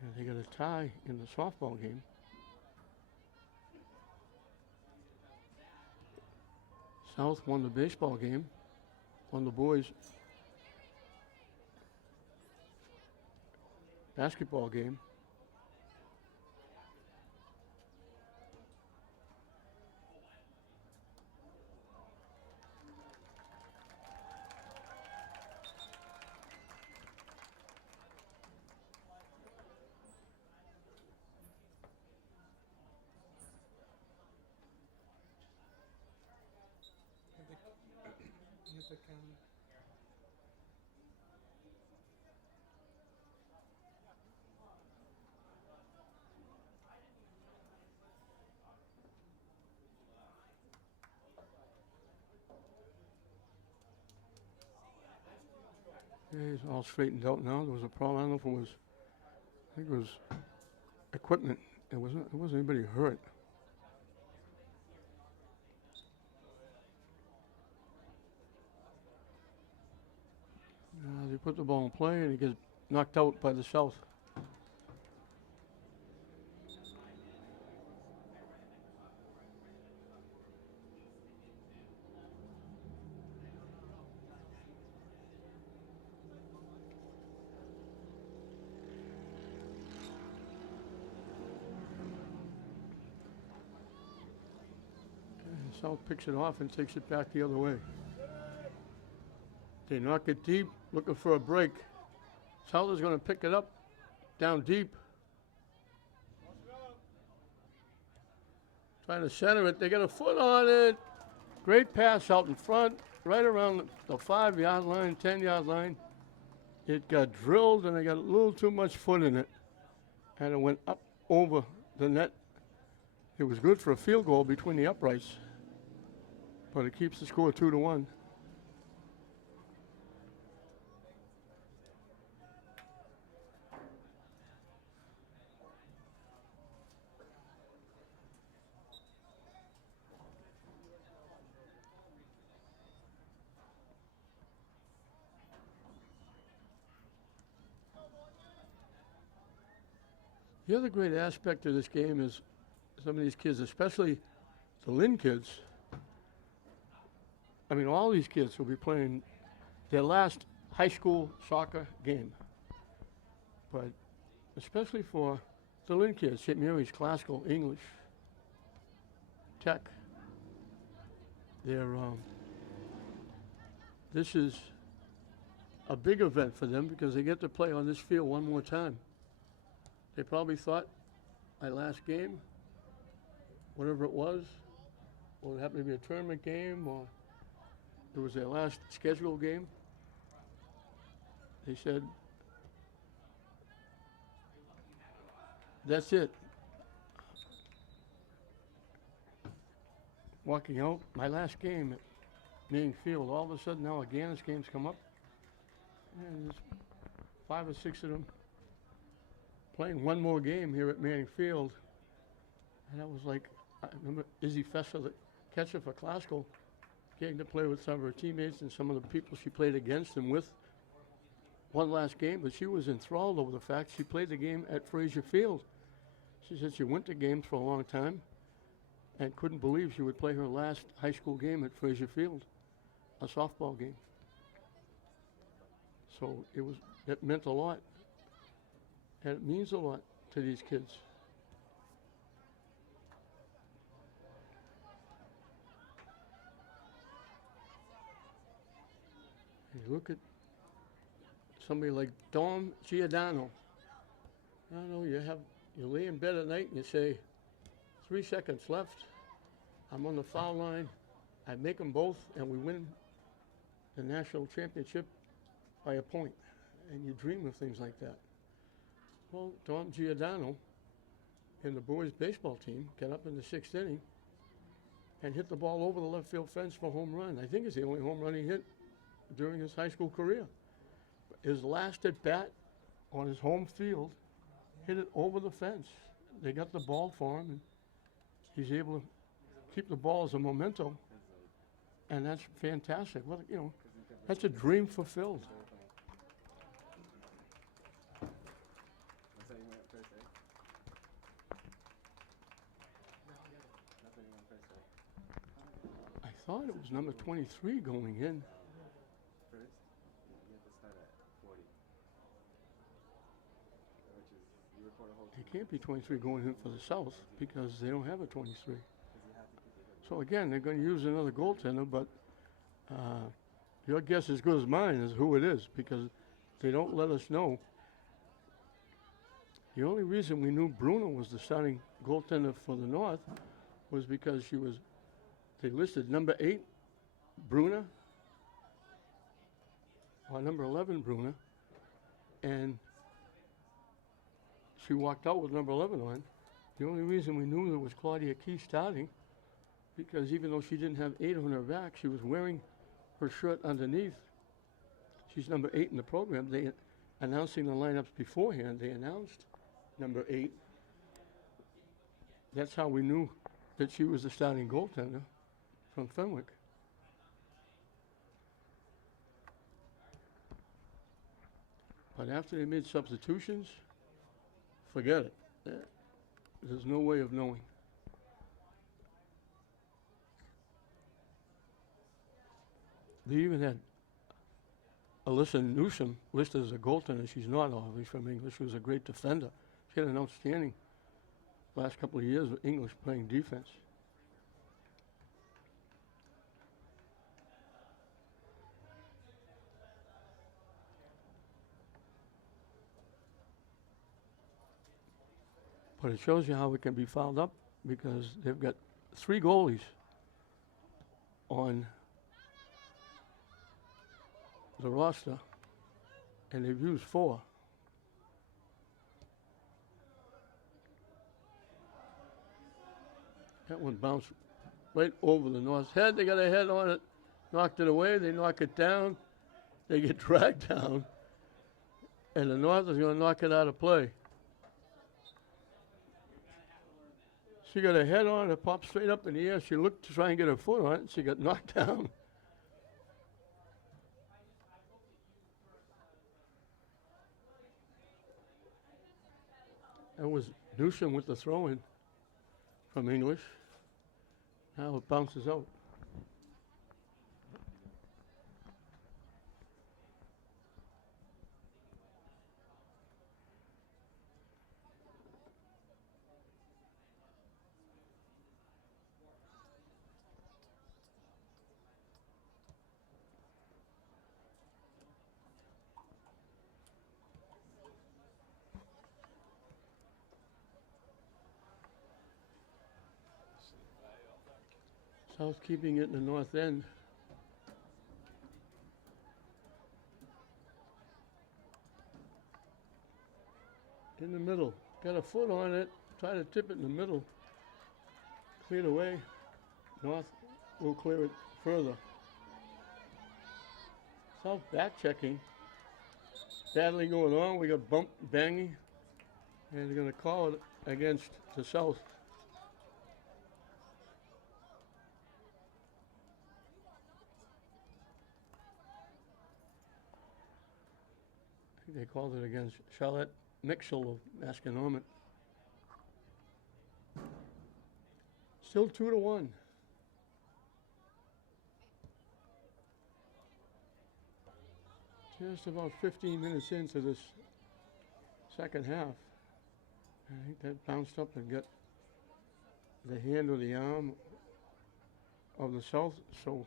And they got a tie in the softball game. South won the baseball game, won the boys' basketball game. You have to count. Yeah, he's all straightened out now. There was a problem. I don't know if it was, I think it was equipment. It wasn't anybody hurt. They put the ball in play and he gets knocked out by the South. South picks it off and takes it back the other way. They knock it deep, looking for a break. South is going to pick it up down deep. Trying to center it. They got a foot on it. Great pass out in front, right around the 5-yard line, 10-yard line. It got drilled and they got a little too much foot in it. And it went up over the net. It was good for a field goal between the uprights, but it keeps the score 2-1. The other great aspect of this game is some of these kids, especially the Lynn kids. I mean, all these kids will be playing their last high school soccer game. But especially for the Lynn kids, St. Mary's Classical English Tech, this is a big event for them because they get to play on this field one more time. They probably thought my last game, whatever it was, or it happened to be a tournament game, or it was their last scheduled game. They said, that's it. Walking out, my last game at Manning Field, all of a sudden now Agganis games come up, and there's 5 or 6 of them playing one more game here at Manning Field. And that was like, I remember Izzy Fessler, the catcher for Glasgow, getting to play with some of her teammates and some of the people she played against and with one last game, but she was enthralled over the fact she played the game at Frazier Field. She said she went to games for a long time and couldn't believe she would play her last high school game at Frazier Field, a softball game. So it meant a lot, and it means a lot to these kids. You look at somebody like Dom Giordano. I don't know, you lay in bed at night and you say, 3 seconds left, I'm on the foul line, I make them both, and we win the national championship by a point. And you dream of things like that. Well, Dom Giordano and the boys' baseball team got up in the 6th inning and hit the ball over the left field fence for a home run. I think it's the only home run he hit during his high school career. His last at bat on his home field, hit it over the fence. They got the ball for him, and he's able to keep the ball as a memento, and that's fantastic. Well, that's a dream fulfilled. I thought it was number 23 going in. It can't be 23 going in for the South because they don't have a 23. So again, they're going to use another goaltender, but your guess is as good as mine as who it is because they don't let us know. The only reason we knew Bruno was the starting goaltender for the North was because they listed number 8, Bruna, or number 11, Bruna, and she walked out with number 11 on. The only reason we knew there was Claudia Key starting because even though she didn't have 8 on her back, she was wearing her shirt underneath. She's number 8 in the program. They announcing the lineups beforehand. They announced number 8. That's how we knew that she was the starting goaltender from Fenwick. But after they made substitutions, forget it. There's no way of knowing. They even had Alyssa Newsom listed as a goaltender. She's not obviously from English. She was a great defender. She had an outstanding last couple of years with English playing defense. But it shows you how it can be fouled up because they've got 3 goalies on the roster, and they've used 4. That one bounced right over the North's head. They got a head on it, knocked it away. They knock it down. They get dragged down, and the North is going to knock it out of play. She got her head on it, popped straight up in the air. She looked to try and get her foot on it, and she got knocked down. That was Newsom with the throw-in from English. Now it bounces out. South keeping it in the north end. the middle. Got a foot on it. Try to tip it in the middle. Cleared away. North will clear it further. South back checking. Badly going on. We got bump banging. And they're going to call it against the South. I think they called it against Charlotte Mixel of Masconomet. Still 2-1. Just about 15 minutes into this second half. I think that bounced up and got the hand or the arm of the South, so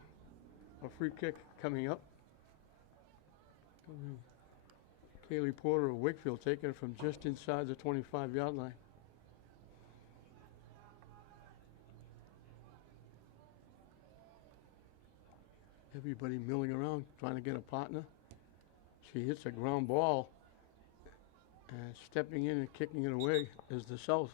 a free kick coming up. Kaylee Porter of Wakefield taking it from just inside the 25-yard line. Everybody milling around trying to get a partner. She hits a ground ball, and stepping in and kicking it away is the South.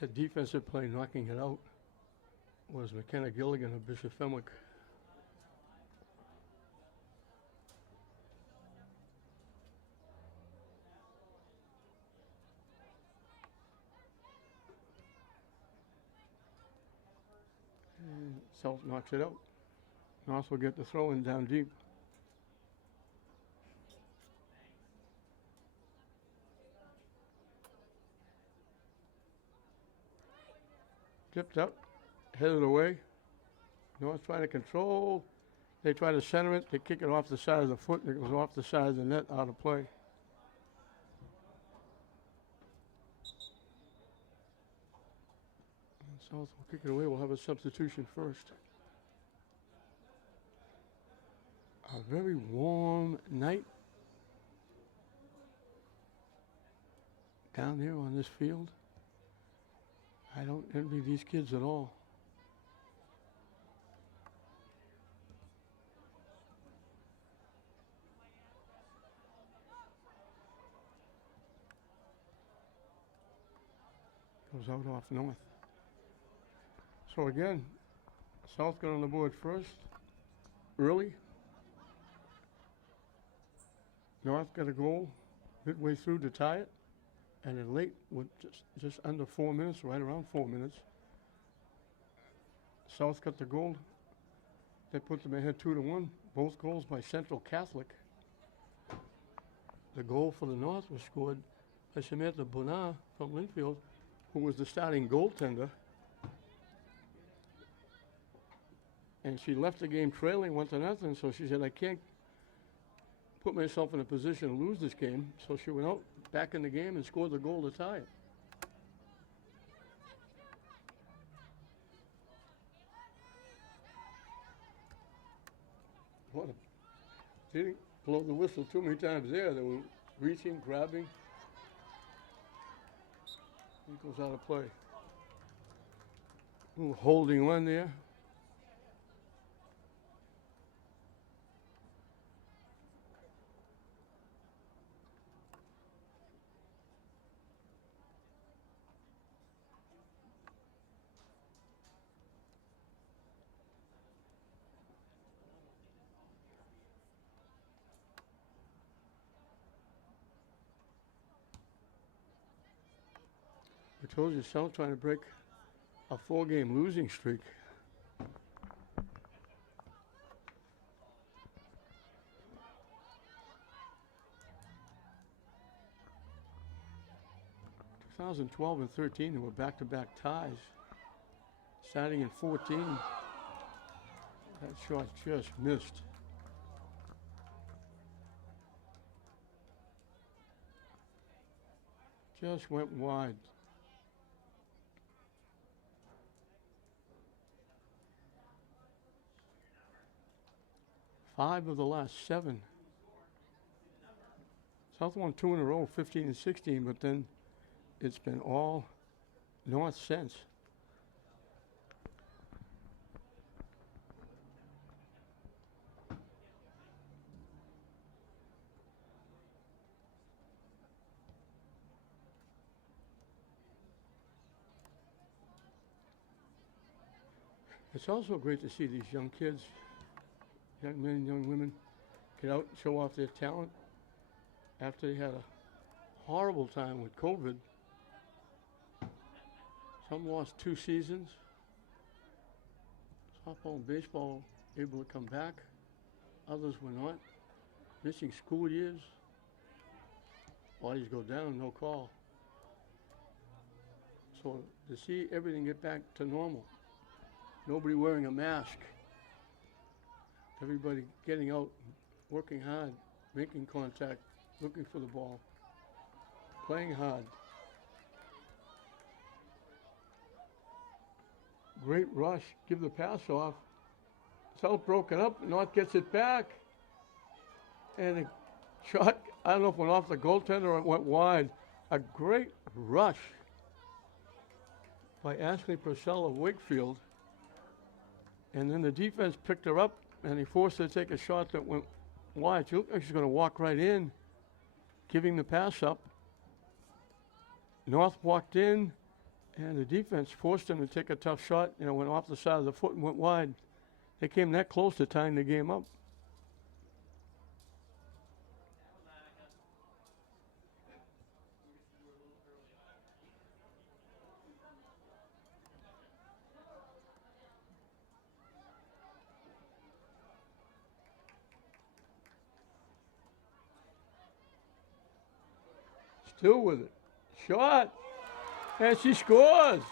The defensive play knocking it out was McKenna Gilligan of Bishop Fenwick. And South knocks it out. North will get the throw in down deep. Tipped up, headed away. North trying to control. They try to center it. They kick it off the side of the foot, and it goes off the side of the net out of play. And South will kick it away. We'll have a substitution first. A very warm night down there on this field. I don't envy these kids at all. Goes out off North. So again, South got on the board first, early. North got a goal midway through to tie it. And then late, with just under 4 minutes, right around 4 minutes, South got the goal. They put them ahead 2-1. Both goals by Central Catholic. The goal for the North was scored by Samantha Bonar from Linfield, who was the starting goaltender. And she left the game trailing 1-0, so she said, I can't put myself in a position to lose this game. So she went out back in the game and scored the goal to tie it. What a, didn't blow the whistle too many times there. They were reaching, grabbing. It goes out of play. A little holding on there. I told you, South trying to break a 4-game losing streak. In 2012 and 13, there were back-to-back ties. Starting in 14, that shot just missed. Just went wide. 5 of the last 7. South won 2 in a row, 15 and 16, but then it's been all North since. It's also great to see these young kids, young men and young women, get out and show off their talent after they had a horrible time with COVID. Some lost 2 seasons. Softball and baseball able to come back. Others were not. Missing school years. Bodies go down, no call. So to see everything get back to normal. Nobody wearing a mask. Everybody getting out, working hard, making contact, looking for the ball, playing hard. Great rush, give the pass off. South broken up, North gets it back. And a shot, I don't know if it went off the goaltender or it went wide. A great rush by Ashley Purcell of Wakefield. And then the defense picked her up, and he forced her to take a shot that went wide. She looked like she's going to walk right in, giving the pass up. North walked in, and the defense forced him to take a tough shot, and it went off the side of the foot and went wide. They came that close to tying the game up. Still with it. Shot. And she scores.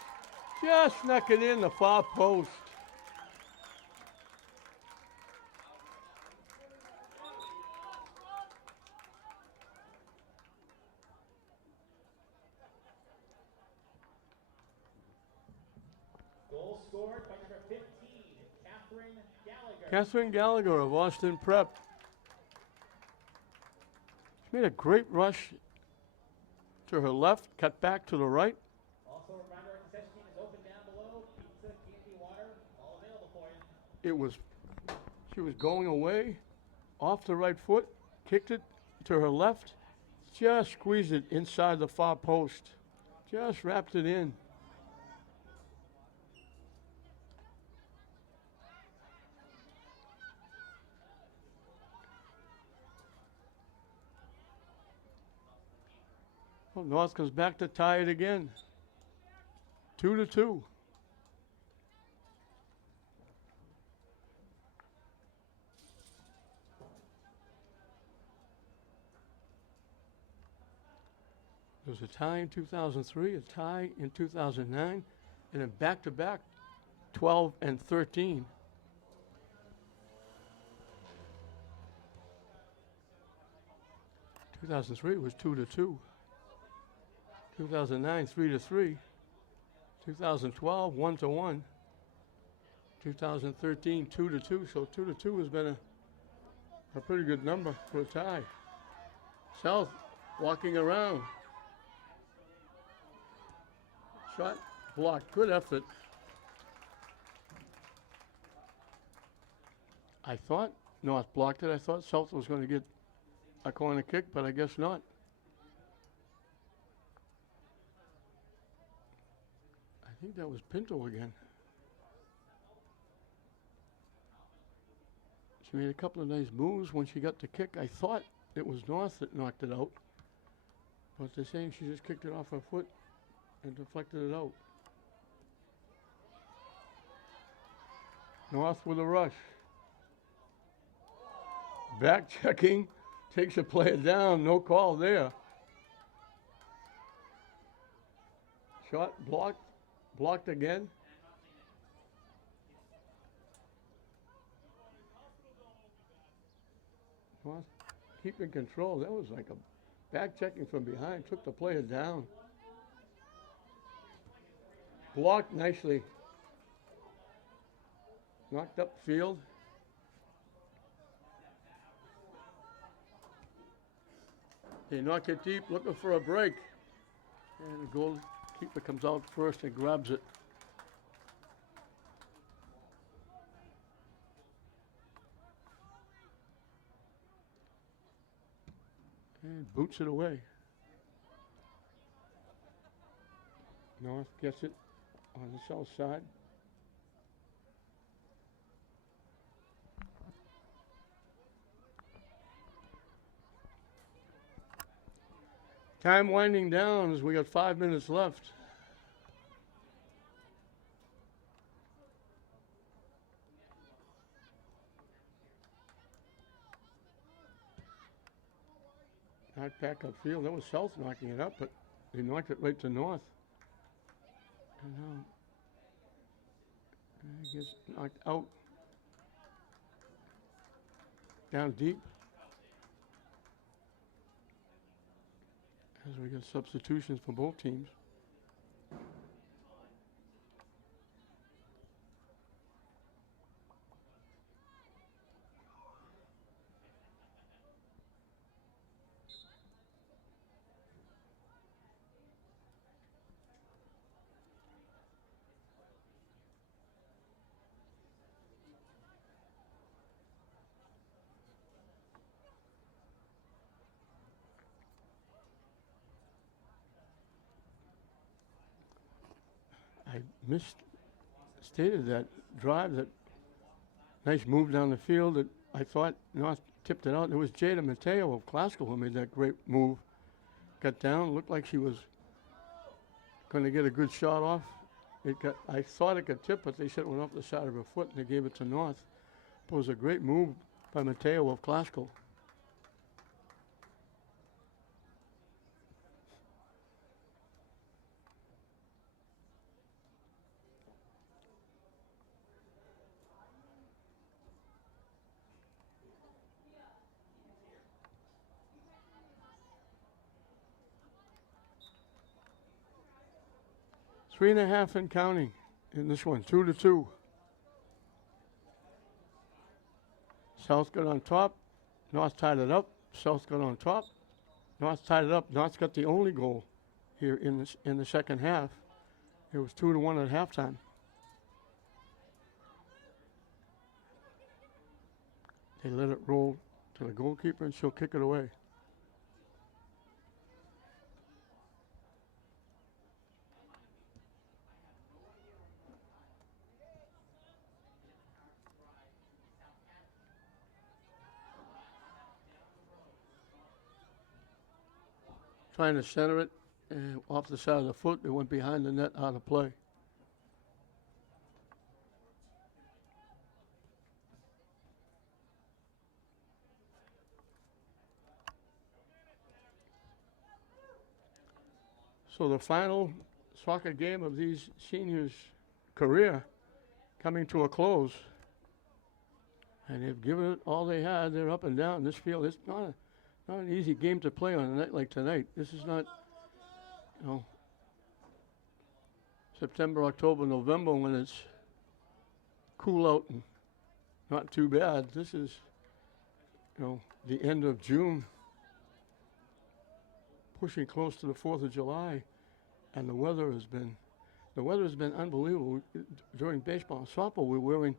Just snuck it in the far post. Goal scored by number 15, Catherine Gallagher. Catherine Gallagher of Austin Prep. She made a great rush to her left, cut back to the right. Also, a reminder, our concession team is open down below. Pizza, candy, water, all available for you. She was going away, off the right foot, kicked it to her left, just squeezed it inside the far post, just wrapped it in. Well, North comes back to tie it again. 2-2. There was a tie in 2003, a tie in 2009, and then back-to-back 12 and 13. In 2003 was 2-2. 2009, 3-3. 2012, 1-1. 2013, 2-2. So 2-2 has been a pretty good number for a tie. South walking around. Shot blocked. Good effort. I thought North blocked it. I thought South was going to get a corner kick, but I guess not. I think that was Pinto again. She made a couple of nice moves when she got the kick. I thought it was North that knocked it out, but they're saying she just kicked it off her foot and deflected it out. North with a rush. Back checking, takes a player down, no call there. Shot blocked. Blocked again. Well, keeping control. That was like a back checking from behind. Took the player down. Blocked nicely. Knocked up field. They knock it deep, looking for a break. And the goalkeeper comes out first and grabs it. And boots it away. North gets it on the south side. Time winding down as we got 5 minutes left. Not back upfield. That was South knocking it up, but they knocked it right to North. And now it gets knocked out. Down deep. As we get substitutions for both teams. I misstated that drive, that nice move down the field that I thought North tipped it out. It was Jada Mateo of Glasgow who made that great move. Got down, looked like she was going to get a good shot off. I thought it got tipped, but they said it went off the side of her foot and they gave it to North. It was a great move by Mateo of Glasgow. Three and a half and counting in this one, 2-2. South got on top, North tied it up. South got on top, North tied it up. North got the only goal here in the second half. It was 2-1 at halftime. They let it roll to the goalkeeper and she'll kick it away. Trying to center it, and off the side of the foot, it went behind the net, out of play. So the final soccer game of these seniors' career coming to a close. And they've given it all they had. They're up and down this field. It's not an easy game to play on a night like tonight. This is not, September, October, November when it's cool out and not too bad. This is, the end of June, pushing close to the 4th of July, and the weather has been unbelievable. During baseball and softball, we were wearing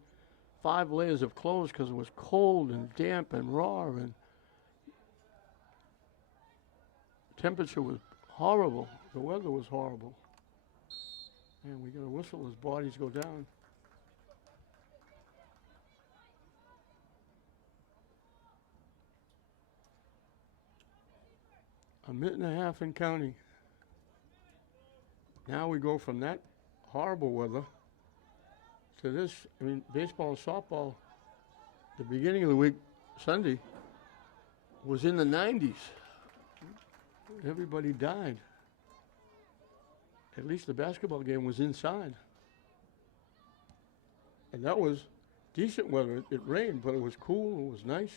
5 layers of clothes because it was cold and damp and raw, and temperature was horrible. The weather was horrible. And we got a whistle as bodies go down. A minute and a half and counting. Now we go from that horrible weather to this. Baseball and softball, the beginning of the week, Sunday, was in the 90s. Everybody died. At least the basketball game was inside. And that was decent weather. It rained, but it was cool, it was nice.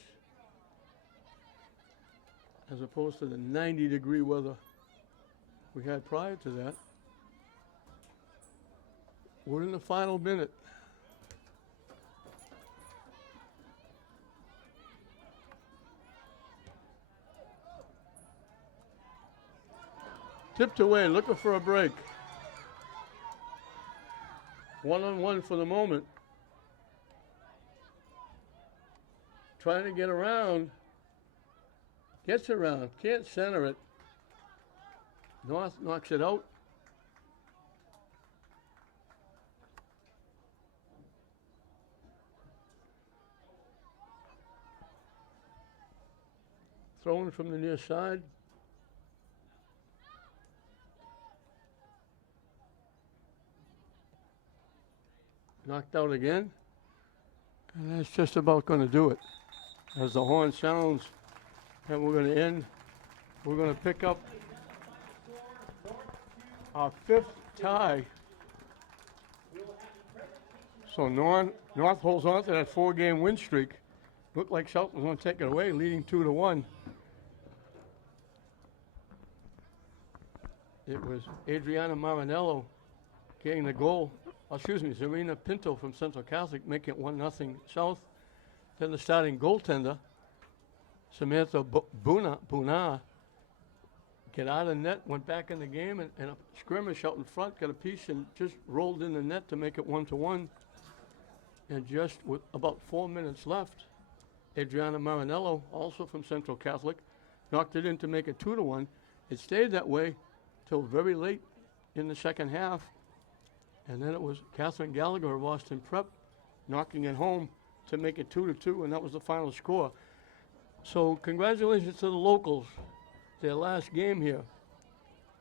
As opposed to the 90-degree weather we had prior to that. We're in the final minute. Tipped away, looking for a break. 1-on-1 for the moment. Trying to get around. Gets around, can't center it. North knocks it out. Thrown from the near side. Knocked out again. And that's just about going to do it. As the horn sounds, and we're going to end. We're going to pick up our 5th tie. So North holds on to that 4-game win streak. Looked like South was going to take it away, leading 2-1. It was Adriana Marinello getting the goal. Zarina Pinto from Central Catholic making it 1-0 South. Then the starting goaltender, Samantha Buna, get out of the net, went back in the game, and a skirmish out in front, got a piece and just rolled in the net to make it 1-1. And just with about 4 minutes left, Adriana Marinello, also from Central Catholic, knocked it in to make it 2-1. It stayed that way till very late in the second half. And then it was Catherine Gallagher of Austin Prep knocking it home to make it 2-2, and that was the final score. So congratulations to the locals, their last game here.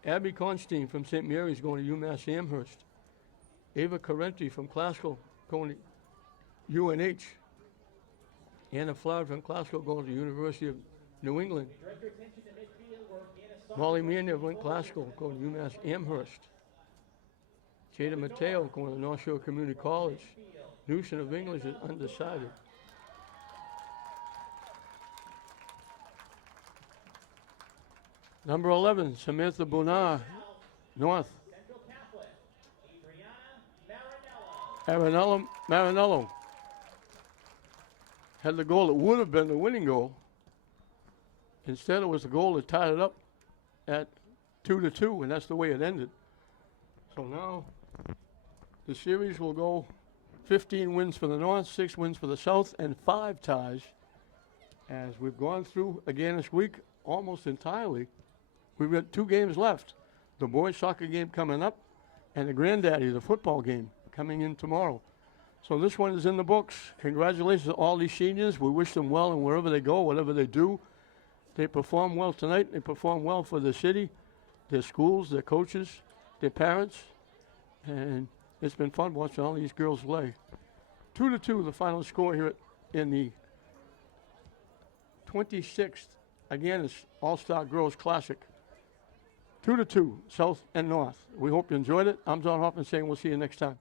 Abby Constein from St. Mary's going to UMass Amherst. Ava Carenti from Classical going to UNH. Anna Flower from Classical going to the University of New England. Molly Mannion went Classical going to UMass Amherst. Jada Mateo going to North Shore Community College. Newson of English is undecided. Number 11, Samantha Bunar, North. Marinello had the goal that would have been the winning goal. Instead, it was the goal that tied it up at 2-2, and that's the way it ended. So now the series will go 15 wins for the North, 6 wins for the South, and 5 ties. As we've gone through again this week almost entirely, we've got 2 games left. The boys' soccer game coming up, and the Granddaddy, the football game, coming in tomorrow. So this one is in the books. Congratulations to all these seniors. We wish them well, and wherever they go, whatever they do, they perform well tonight. They perform well for the city, their schools, their coaches, their parents, and it's been fun watching all these girls play. 2-2, the final score here in the 26th. Again, it's All-Star Girls Classic. 2-2, South and North. We hope you enjoyed it. I'm Don Hoffman saying we'll see you next time.